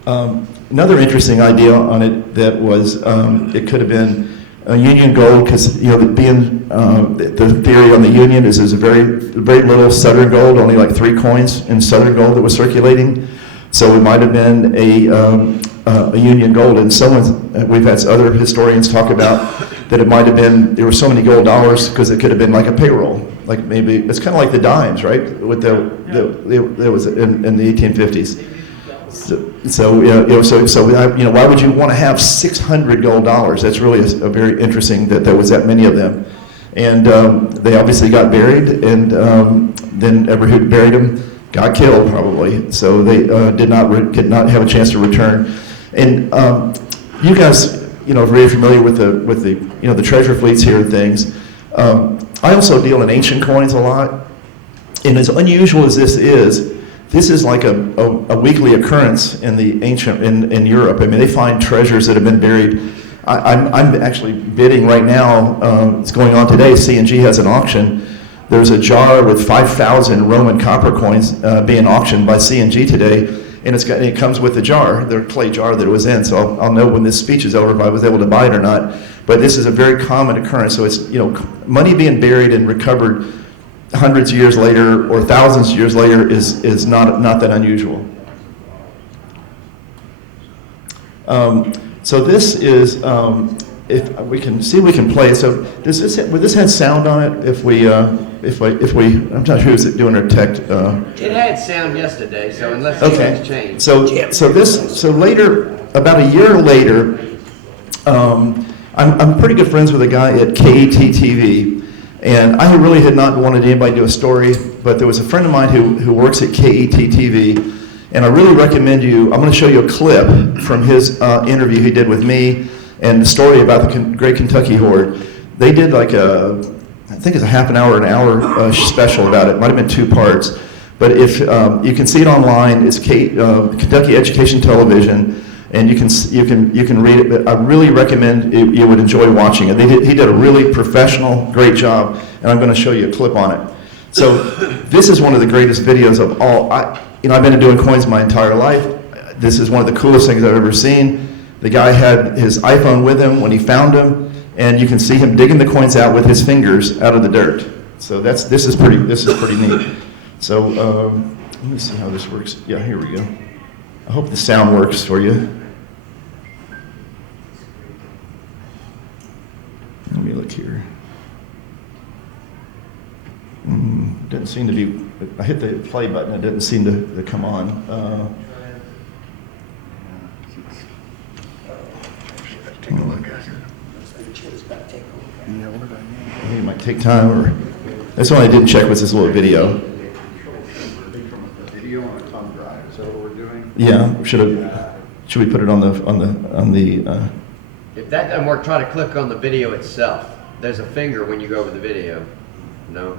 Another interesting idea on it that was it could have been Union gold, because the theory on the Union is there's a very little Southern gold, only like 3 coins in Southern gold that was circulating. So it might have been a Union gold, and we've had other historians talk about that it might have been, there were so many gold dollars because it could have been like a payroll, like maybe it's kind of like the dimes, right? With it was in the 1850s. Why would you want to have 600 gold dollars? That's really a very interesting that there was that many of them, and they obviously got buried, and then everyone who buried them got killed probably, so they did not have a chance to return. And you guys, are very familiar with the treasure fleets here and things. I also deal in ancient coins a lot, and as unusual as this is like a weekly occurrence in the ancient in Europe. I mean, they find treasures that have been buried. I'm actually bidding right now. It's going on today. C&G has an auction. There's a jar with 5,000 Roman copper coins being auctioned by C&G today, and it comes with the jar, the clay jar that it was in. So I'll know when this speech is over if I was able to buy it or not. But this is a very common occurrence. So it's money being buried and recovered hundreds of years later or thousands of years later is not that unusual. So this is, if we can see, we can play it. So would this have sound on it? If we, I'm not sure who's doing our tech. It had sound yesterday, so unless Okay. things change. So later, about a year later, I'm pretty good friends with a guy at KET TV. And I really had not wanted anybody to do a story, but there was a friend of mine who works at KET TV, and I really recommend I'm going to show you a clip from his interview he did with me and the story about the Great Kentucky Hoard. They did like I think it's a half an hour special about it. It might have been 2 parts. But if you can see it online, it's Kentucky Education Television, and you can read it. But I really recommend you would enjoy watching it. He did a really professional, great job, and I'm going to show you a clip on it. So this is one of the greatest videos of all. I've been doing coins my entire life. This is one of the coolest things I've ever seen. The guy had his iPhone with him when he found them, and you can see him digging the coins out with his fingers out of the dirt. So this is pretty neat. So let me see how this works. Yeah, here we go. I hope the sound works for you. Let me look here. Didn't seem to be, I hit the play button, it didn't seem to come on. Take a look at it. Maybe it might take time, or that's one I didn't check was this little video. Video on a thumb drive, is that what we're doing? Yeah, should we put it on the If that doesn't work, try to click on the video itself. There's a finger when you go over the video. No?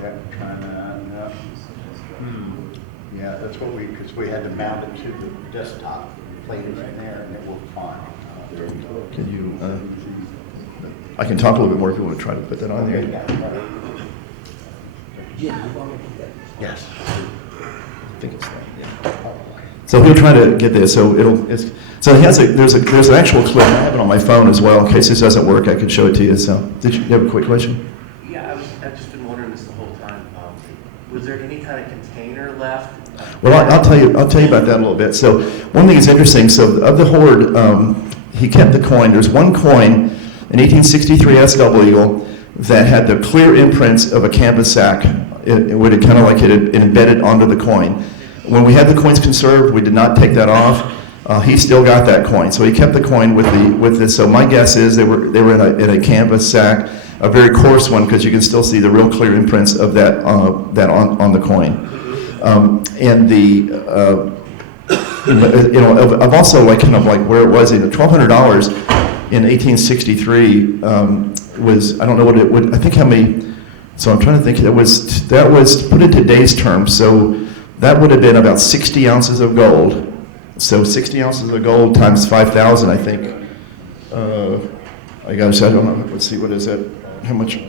Yeah, that's what because we had to mount it to the desktop, played it in there, and it worked fine. Can you, I can talk a little bit more if you want to try to put that on there. Yes. I think it's that, yeah. So he'll try to get this, so there's an actual clip, I have it on my phone as well, in case this doesn't work, I could show it to you, so. Did you have a quick question? Yeah, I've just been wondering this the whole time. Was there any kind of container left? Well, I'll tell you about that a little bit. So one thing that's interesting, so of the Hoard, he kept the coin. There's one coin, an 1863 S double eagle, that had the clear imprints of a canvas sack. It would have kind of like it embedded onto the coin. When we had the coins conserved, we did not take that off. He still got that coin, so he kept the coin with this. So my guess is they were in a canvas sack, a very coarse one, because you can still see the real clear imprints of that on the coin. And I've also like kind of like where it was in $1,200 in 1863. was, I don't know what it would, I think how many, so I'm trying to think, that was put in today's terms, so that would have been about 60 ounces of gold. So 60 ounces of gold times 5,000, I think. I don't know, let's see, what is that? How much,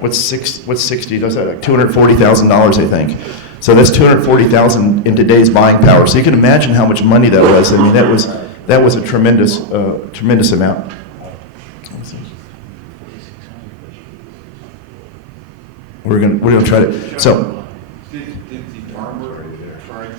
what's 60, does that, like $240,000, I think. So that's $240,000 in today's buying power. So you can imagine how much money that was. I mean, that was a tremendous amount. We're gonna try to, so. Did the farmer try to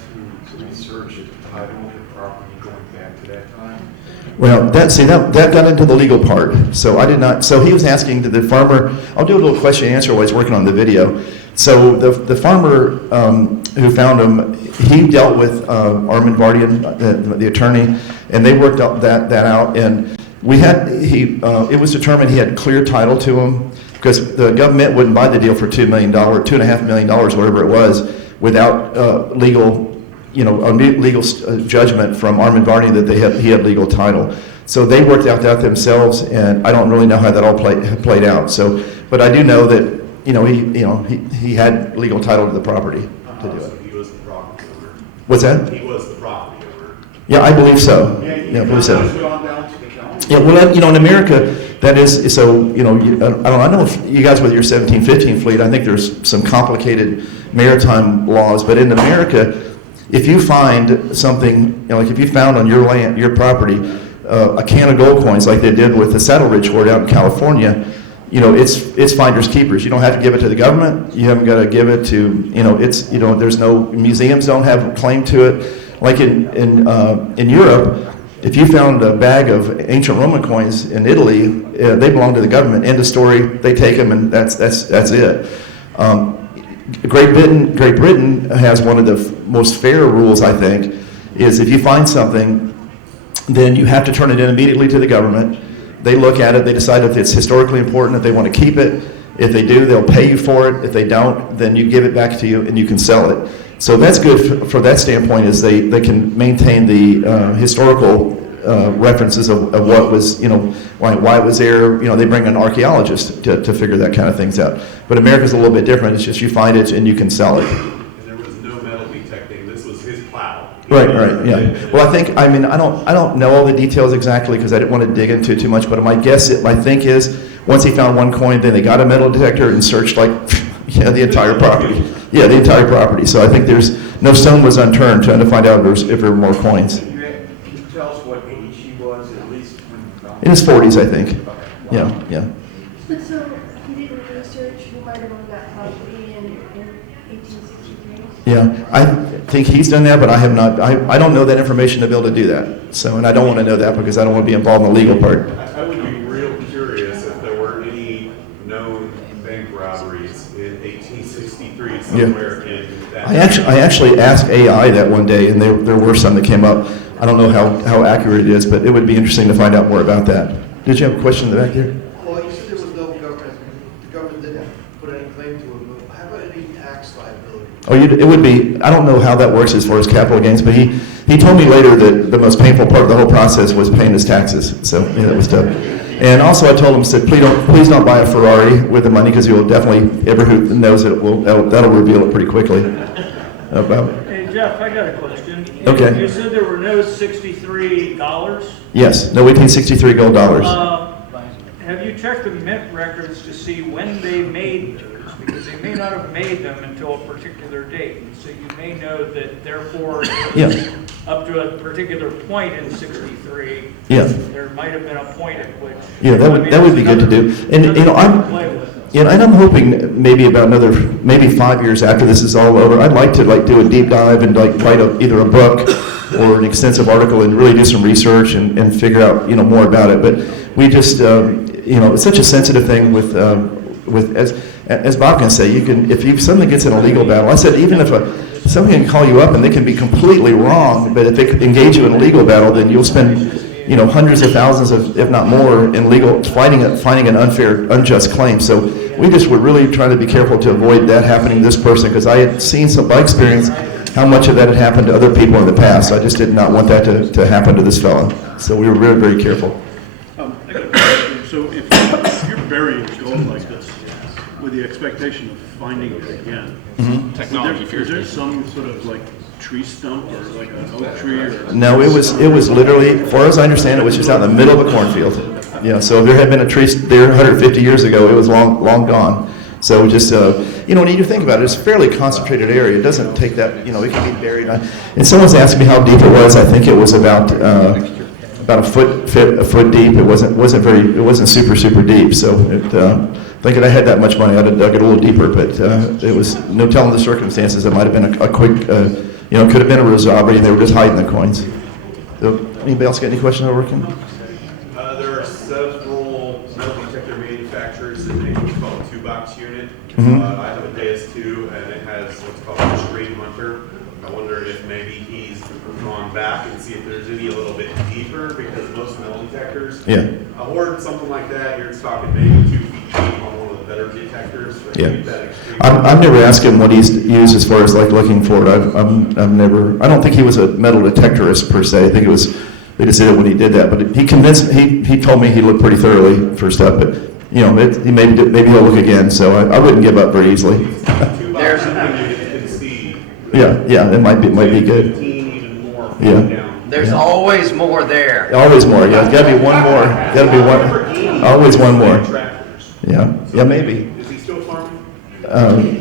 research the title of the property going back to that time? Well, that got into the legal part. So I did not, so he was asking to the farmer, I'll do a little question and answer while he's working on the video. So the farmer who found him, he dealt with Armand Vardian, the attorney, and they worked out that out. And it was determined he had clear title to him, because the government wouldn't buy the deal for $2 million, $2.5 million, whatever it was, without legal judgment from Armand Varney that he had legal title. So they worked out that themselves, and I don't really know how that all played out. So, but I do know that he had legal title to the property to do So it. he was the property owner. What's that? He was the property owner. Yeah, I believe so. Yeah, I believe so. Gone down to the county. Yeah, well, in America, that is, so, I know if you guys with your 1715 fleet, I think there's some complicated maritime laws, but in America, if you find something, like if you found on your land, your property, a can of gold coins like they did with the Saddle Ridge Hoard out in California, it's finders keepers. You don't have to give it to the government. You haven't got to give it to, there's no, museums don't have a claim to it. Like in Europe, if you found a bag of ancient Roman coins in Italy, they belong to the government. End of story. They take them, and that's it. Great Britain has one of the most fair rules, I think, is if you find something, then you have to turn it in immediately to the government. They look at it. They decide if it's historically important, if they want to keep it. If they do, they'll pay you for it. If they don't, then you give it back to you, and you can sell it. So that's good for that standpoint, is they can maintain the historical references of what was, why it was there. They bring an archaeologist to figure that kind of things out. But America's a little bit different. It's just you find it and you can sell it. And there was no metal detecting. This was his plow. Right, yeah. Well, I don't know all the details exactly because I didn't want to dig into it too much. But my think is once he found one coin, then they got a metal detector and searched the entire property. Yeah, the entire property. So I think there's no stone was unturned trying to find out if there were more coins. Can you tell us what age he was, at least when you found In his 40s, I think. Yeah. But so he didn't research who might have owned that property in 1863? Yeah, I think he's done that, but I have not. I don't know that information to be able to do that. So, and I don't want to know that because I don't want to be involved in the legal part. I would be real curious if there were any known bank robberies in 1863 somewhere in that. I actually asked AI that one day, and there were some that came up. I don't know how accurate it is, but it would be interesting to find out more about that. Did you have a question in the back there? Well, you said there was no government, the government didn't put any claim to it, but how about any tax liability? Oh, it would be, I don't know how that works as far as capital gains, but he told me later that the most painful part of the whole process was paying his taxes. So, yeah, that was tough. And also I told him, said, please don't buy a Ferrari with the money because you'll definitely, everyone who knows it, that'll reveal it pretty quickly. Hey, Jeff, I got a question. Okay. You said there were no $63. Yes, no 1863 gold dollars. Have you checked the mint records to see when they made those? Because they may not have made them until a particular date. And so you may know that therefore, Yeah. up to a particular point in 63, Yeah. there might have been a point at which... Yeah, that would be good to do. And, and I'm hoping maybe about maybe 5 years after this is all over, I'd like to do a deep dive and write either a book or an extensive article and really do some research and figure out, more about it. But we just, it's such a sensitive thing with as Bob can say, if something gets in a legal battle, I said even if somebody can call you up and they can be completely wrong, but if they engage you in a legal battle, then you'll spend hundreds of thousands of, if not more, in legal finding an unfair, unjust claim. So we just were really trying to be careful to avoid that happening to this person because I had seen by experience how much of that had happened to other people in the past. I just did not want that to happen to this fellow. So we were very, very careful. I got a question. So if you're buried gold like this with the expectation of finding it again. Technology Is there some sort of like tree stump or like an oak tree or? No, it was literally, as far as I understand, it was just out in the middle of a cornfield. Yeah, so if there had been a tree there 150 years ago, it was long gone. So just, when you think about it, it's a fairly concentrated area. It doesn't take that, it can be buried. And someone's asked me how deep it was. I think it was about a foot deep. It wasn't super deep. So thinking I had that much money, I'd have dug it a little deeper, but it was no telling the circumstances. It might have been a quick, could have been a real robbery, and they were just hiding the coins. So, anybody else got any questions on working? There are several metal detector manufacturers that make what's called a 2-box unit. Mhm. I have a DS2, and it has what's called a Stream Hunter. I wonder if maybe he's gone back and see if there's any a little bit deeper, because most metal detectors, Yeah. a Hoard, something like that, you're talking maybe 2 feet deep on one of the better detectors. But Yeah. you get that extreme- I've never asked him what he's used as far as like looking for it. I've never. I don't think he was a metal detectorist per se. I think it was they just did it when he did that. But he convinced. He told me he looked pretty thoroughly for stuff. But maybe he'll look again. So I wouldn't give up very easily. There's you can see. Yeah, it might be good. 15, even more Yeah. down. There's always more there. Always more. Yeah, got to be one more. Got to be one. Always one more. Yeah, maybe. Is he still farming?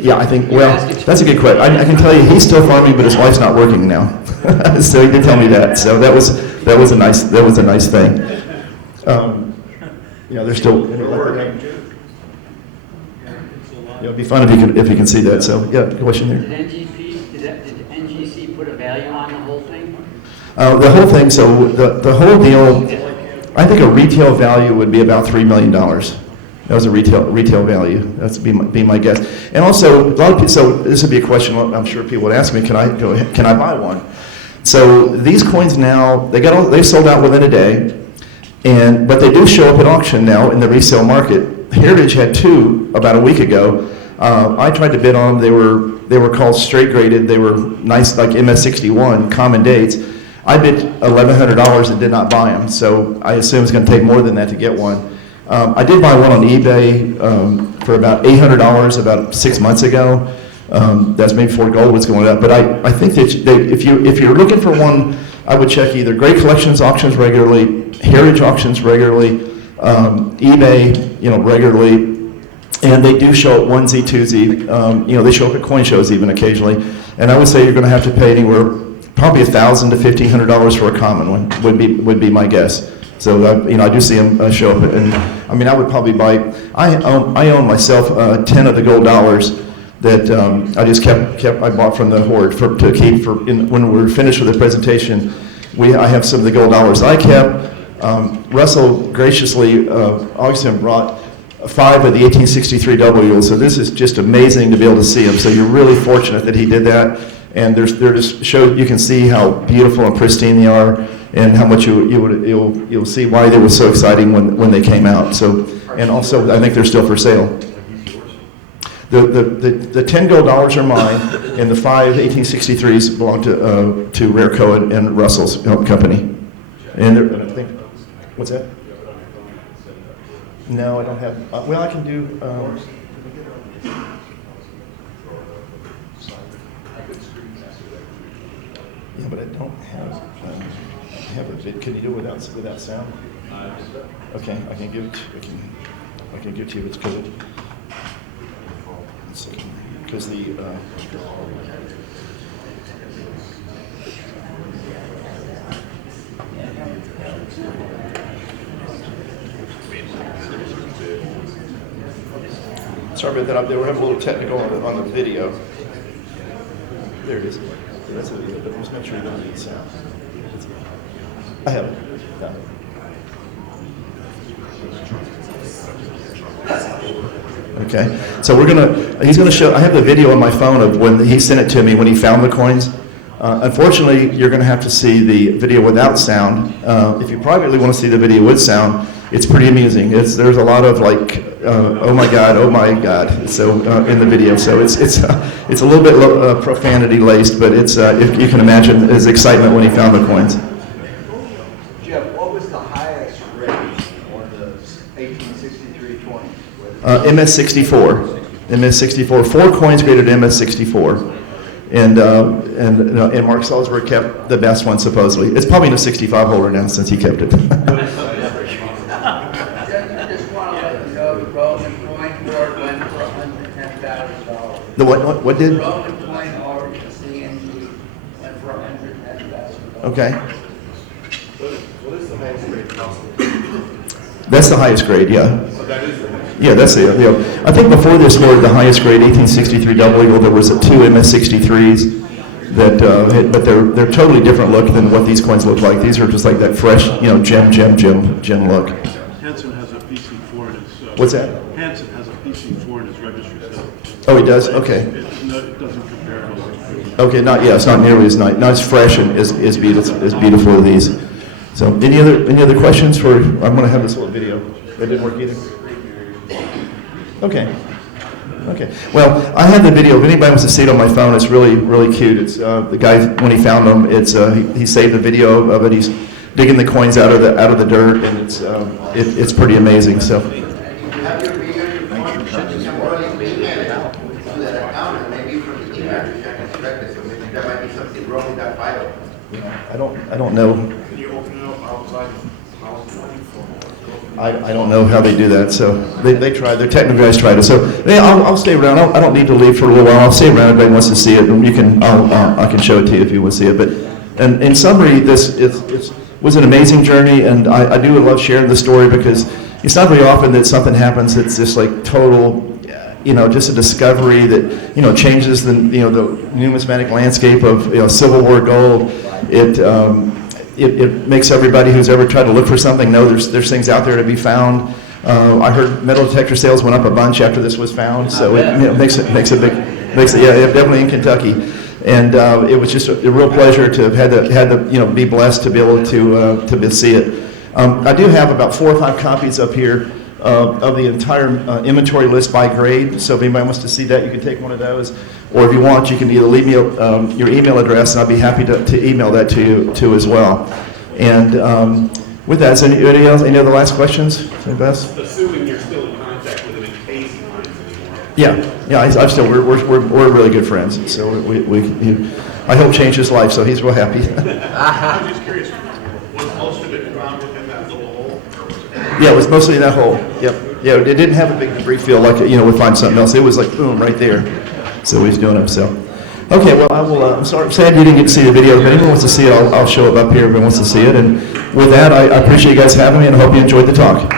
Yeah, I think. Well, that's a good question. I can tell you he's still farming, but his wife's not working now. So he did tell me that. So that was a nice thing. They're still. It'd be fun if you can see that. So yeah, question there. Did NGC put a value on the whole thing? The whole thing. So the whole deal. I think a retail value would be about $3 million. That was a retail value. That's be my guess. And also, a lot of people. So this would be a question I'm sure people would ask me. Can I buy one? So these coins now they sold out within a day, but they do show up at auction now in the resale market. Heritage had 2 about a week ago. I tried to bid on them. They were called straight graded. They were nice, like MS61 common dates. I bid $1,100 and did not buy them. So I assume it's going to take more than that to get one. I did buy one on eBay for about $800 about 6 months ago. That's maybe before gold was going up. But I think that if you're looking for one, I would check either Great Collections auctions regularly, Heritage auctions regularly, eBay, regularly, and they do show up onesie, twosie. They show up at coin shows even occasionally. And I would say you're going to have to pay anywhere probably $1,000 to $1,500 for a common one would be my guess. So I do see them show up, and I would probably buy. I own myself 10 of the gold dollars that I just kept. I bought from the Hoard to keep for when we're finished with the presentation. I have some of the gold dollars I kept. Russell graciously, Augustin brought 5 of the 1863 W's. So this is just amazing to be able to see them. So you're really fortunate that he did that. And they're just you can see how beautiful and pristine they are, and how much you'll see why they were so exciting when they came out. So, and also I think they're still for sale. The 10 gold dollars are mine, and the 5 1863s belong to Rare Co. and Russell's company. And I think, what's that? No, I don't have. Well, I can do. Yeah, but I don't have a vid. Can you do it without sound? Okay, I can give it. I can give it to you. It's good. Because the. Sorry about that. They were having a little technical on the video. There it is. That's a video, but just make sure you don't need sound. I have it. Yeah. Okay, so he's gonna show, I have the video on my phone of when he sent it to me when he found the coins. Unfortunately, you're gonna have to see the video without sound. If you privately wanna see the video with sound, it's pretty amusing. There's a lot of like, oh my God, so in the video. So it's a little bit profanity laced, but it's if you can imagine his excitement when he found the coins. Jeff, what was the highest rate on the 1863 coin? MS64. MS64, 4 coins graded MS64. And Mark Salzberg kept the best one, supposedly. It's probably in a 65 holder now since he kept it. Just want to let you know the Roman coin hoard went for $110,000. The what did? Roman coin hoard, CNG, went for $110,000. Okay. What is the highest grade possible? That's the highest grade, yeah. So that is the highest. Yeah, that's the, I think before this hoard, the highest grade, 1863 double eagle, there was 2 MS63s that, but they're totally different look than what these coins look like. These are just like that fresh, gem look. Hanson has a PC4 in his... What's that? Hanson has a PC4 in his registry set. Oh, he does? Okay. It doesn't compare to those. Okay, it's not nearly as nice, not as fresh and as beautiful as these. So, any other questions for? I'm going to have this little video. That didn't work either. Okay. Well, I have the video. If anybody wants to see it on my phone, it's really, really cute. It's the guy when he found them. It's he saved the video of it. He's digging the coins out of the dirt, and it's pretty amazing. So. Have your video to that account, and maybe from the email you can correct it. So maybe there might be something wrong with that file. I don't know. Can you open it up outside the house? I don't know how they do that, so they tried, their technical guys tried it, so I'll stay around, I don't need to leave for a little while, I'll stay around if anybody wants to see it, and I can show it to you if you want to see it, but and in summary, it was an amazing journey, and I do love sharing the story because it's not very often that something happens that's just like total, just a discovery that, changes the numismatic landscape of, Civil War gold. It makes everybody who's ever tried to look for something know there's things out there to be found. I heard metal detector sales went up a bunch after this was found, so it makes it definitely in Kentucky. And it was just a real pleasure to have had the be blessed to be able to see it. I do have about 4 or 5 copies up here of the entire inventory list by grade. So if anybody wants to see that, you can take one of those. Or if you want, you can either leave me your email address, and I'll be happy to email that to you too as well. And with that, is anybody else? Any other last questions? Assuming you're still in contact with him in case he finds any more. Yeah. I'm still. We're really good friends. So I helped change his life, so he's real happy. I'm just curious, was most of it found within that little hole? Yeah, it was mostly in that hole. Yep. Yeah, it didn't have a big debris field like we find something else. It was like boom right there. So he's doing them. So, okay. Well, I will. I'm sad you didn't get to see the video. If anyone wants to see it, I'll show it up here. If anyone wants to see it. And with that, I appreciate you guys having me, and I hope you enjoyed the talk.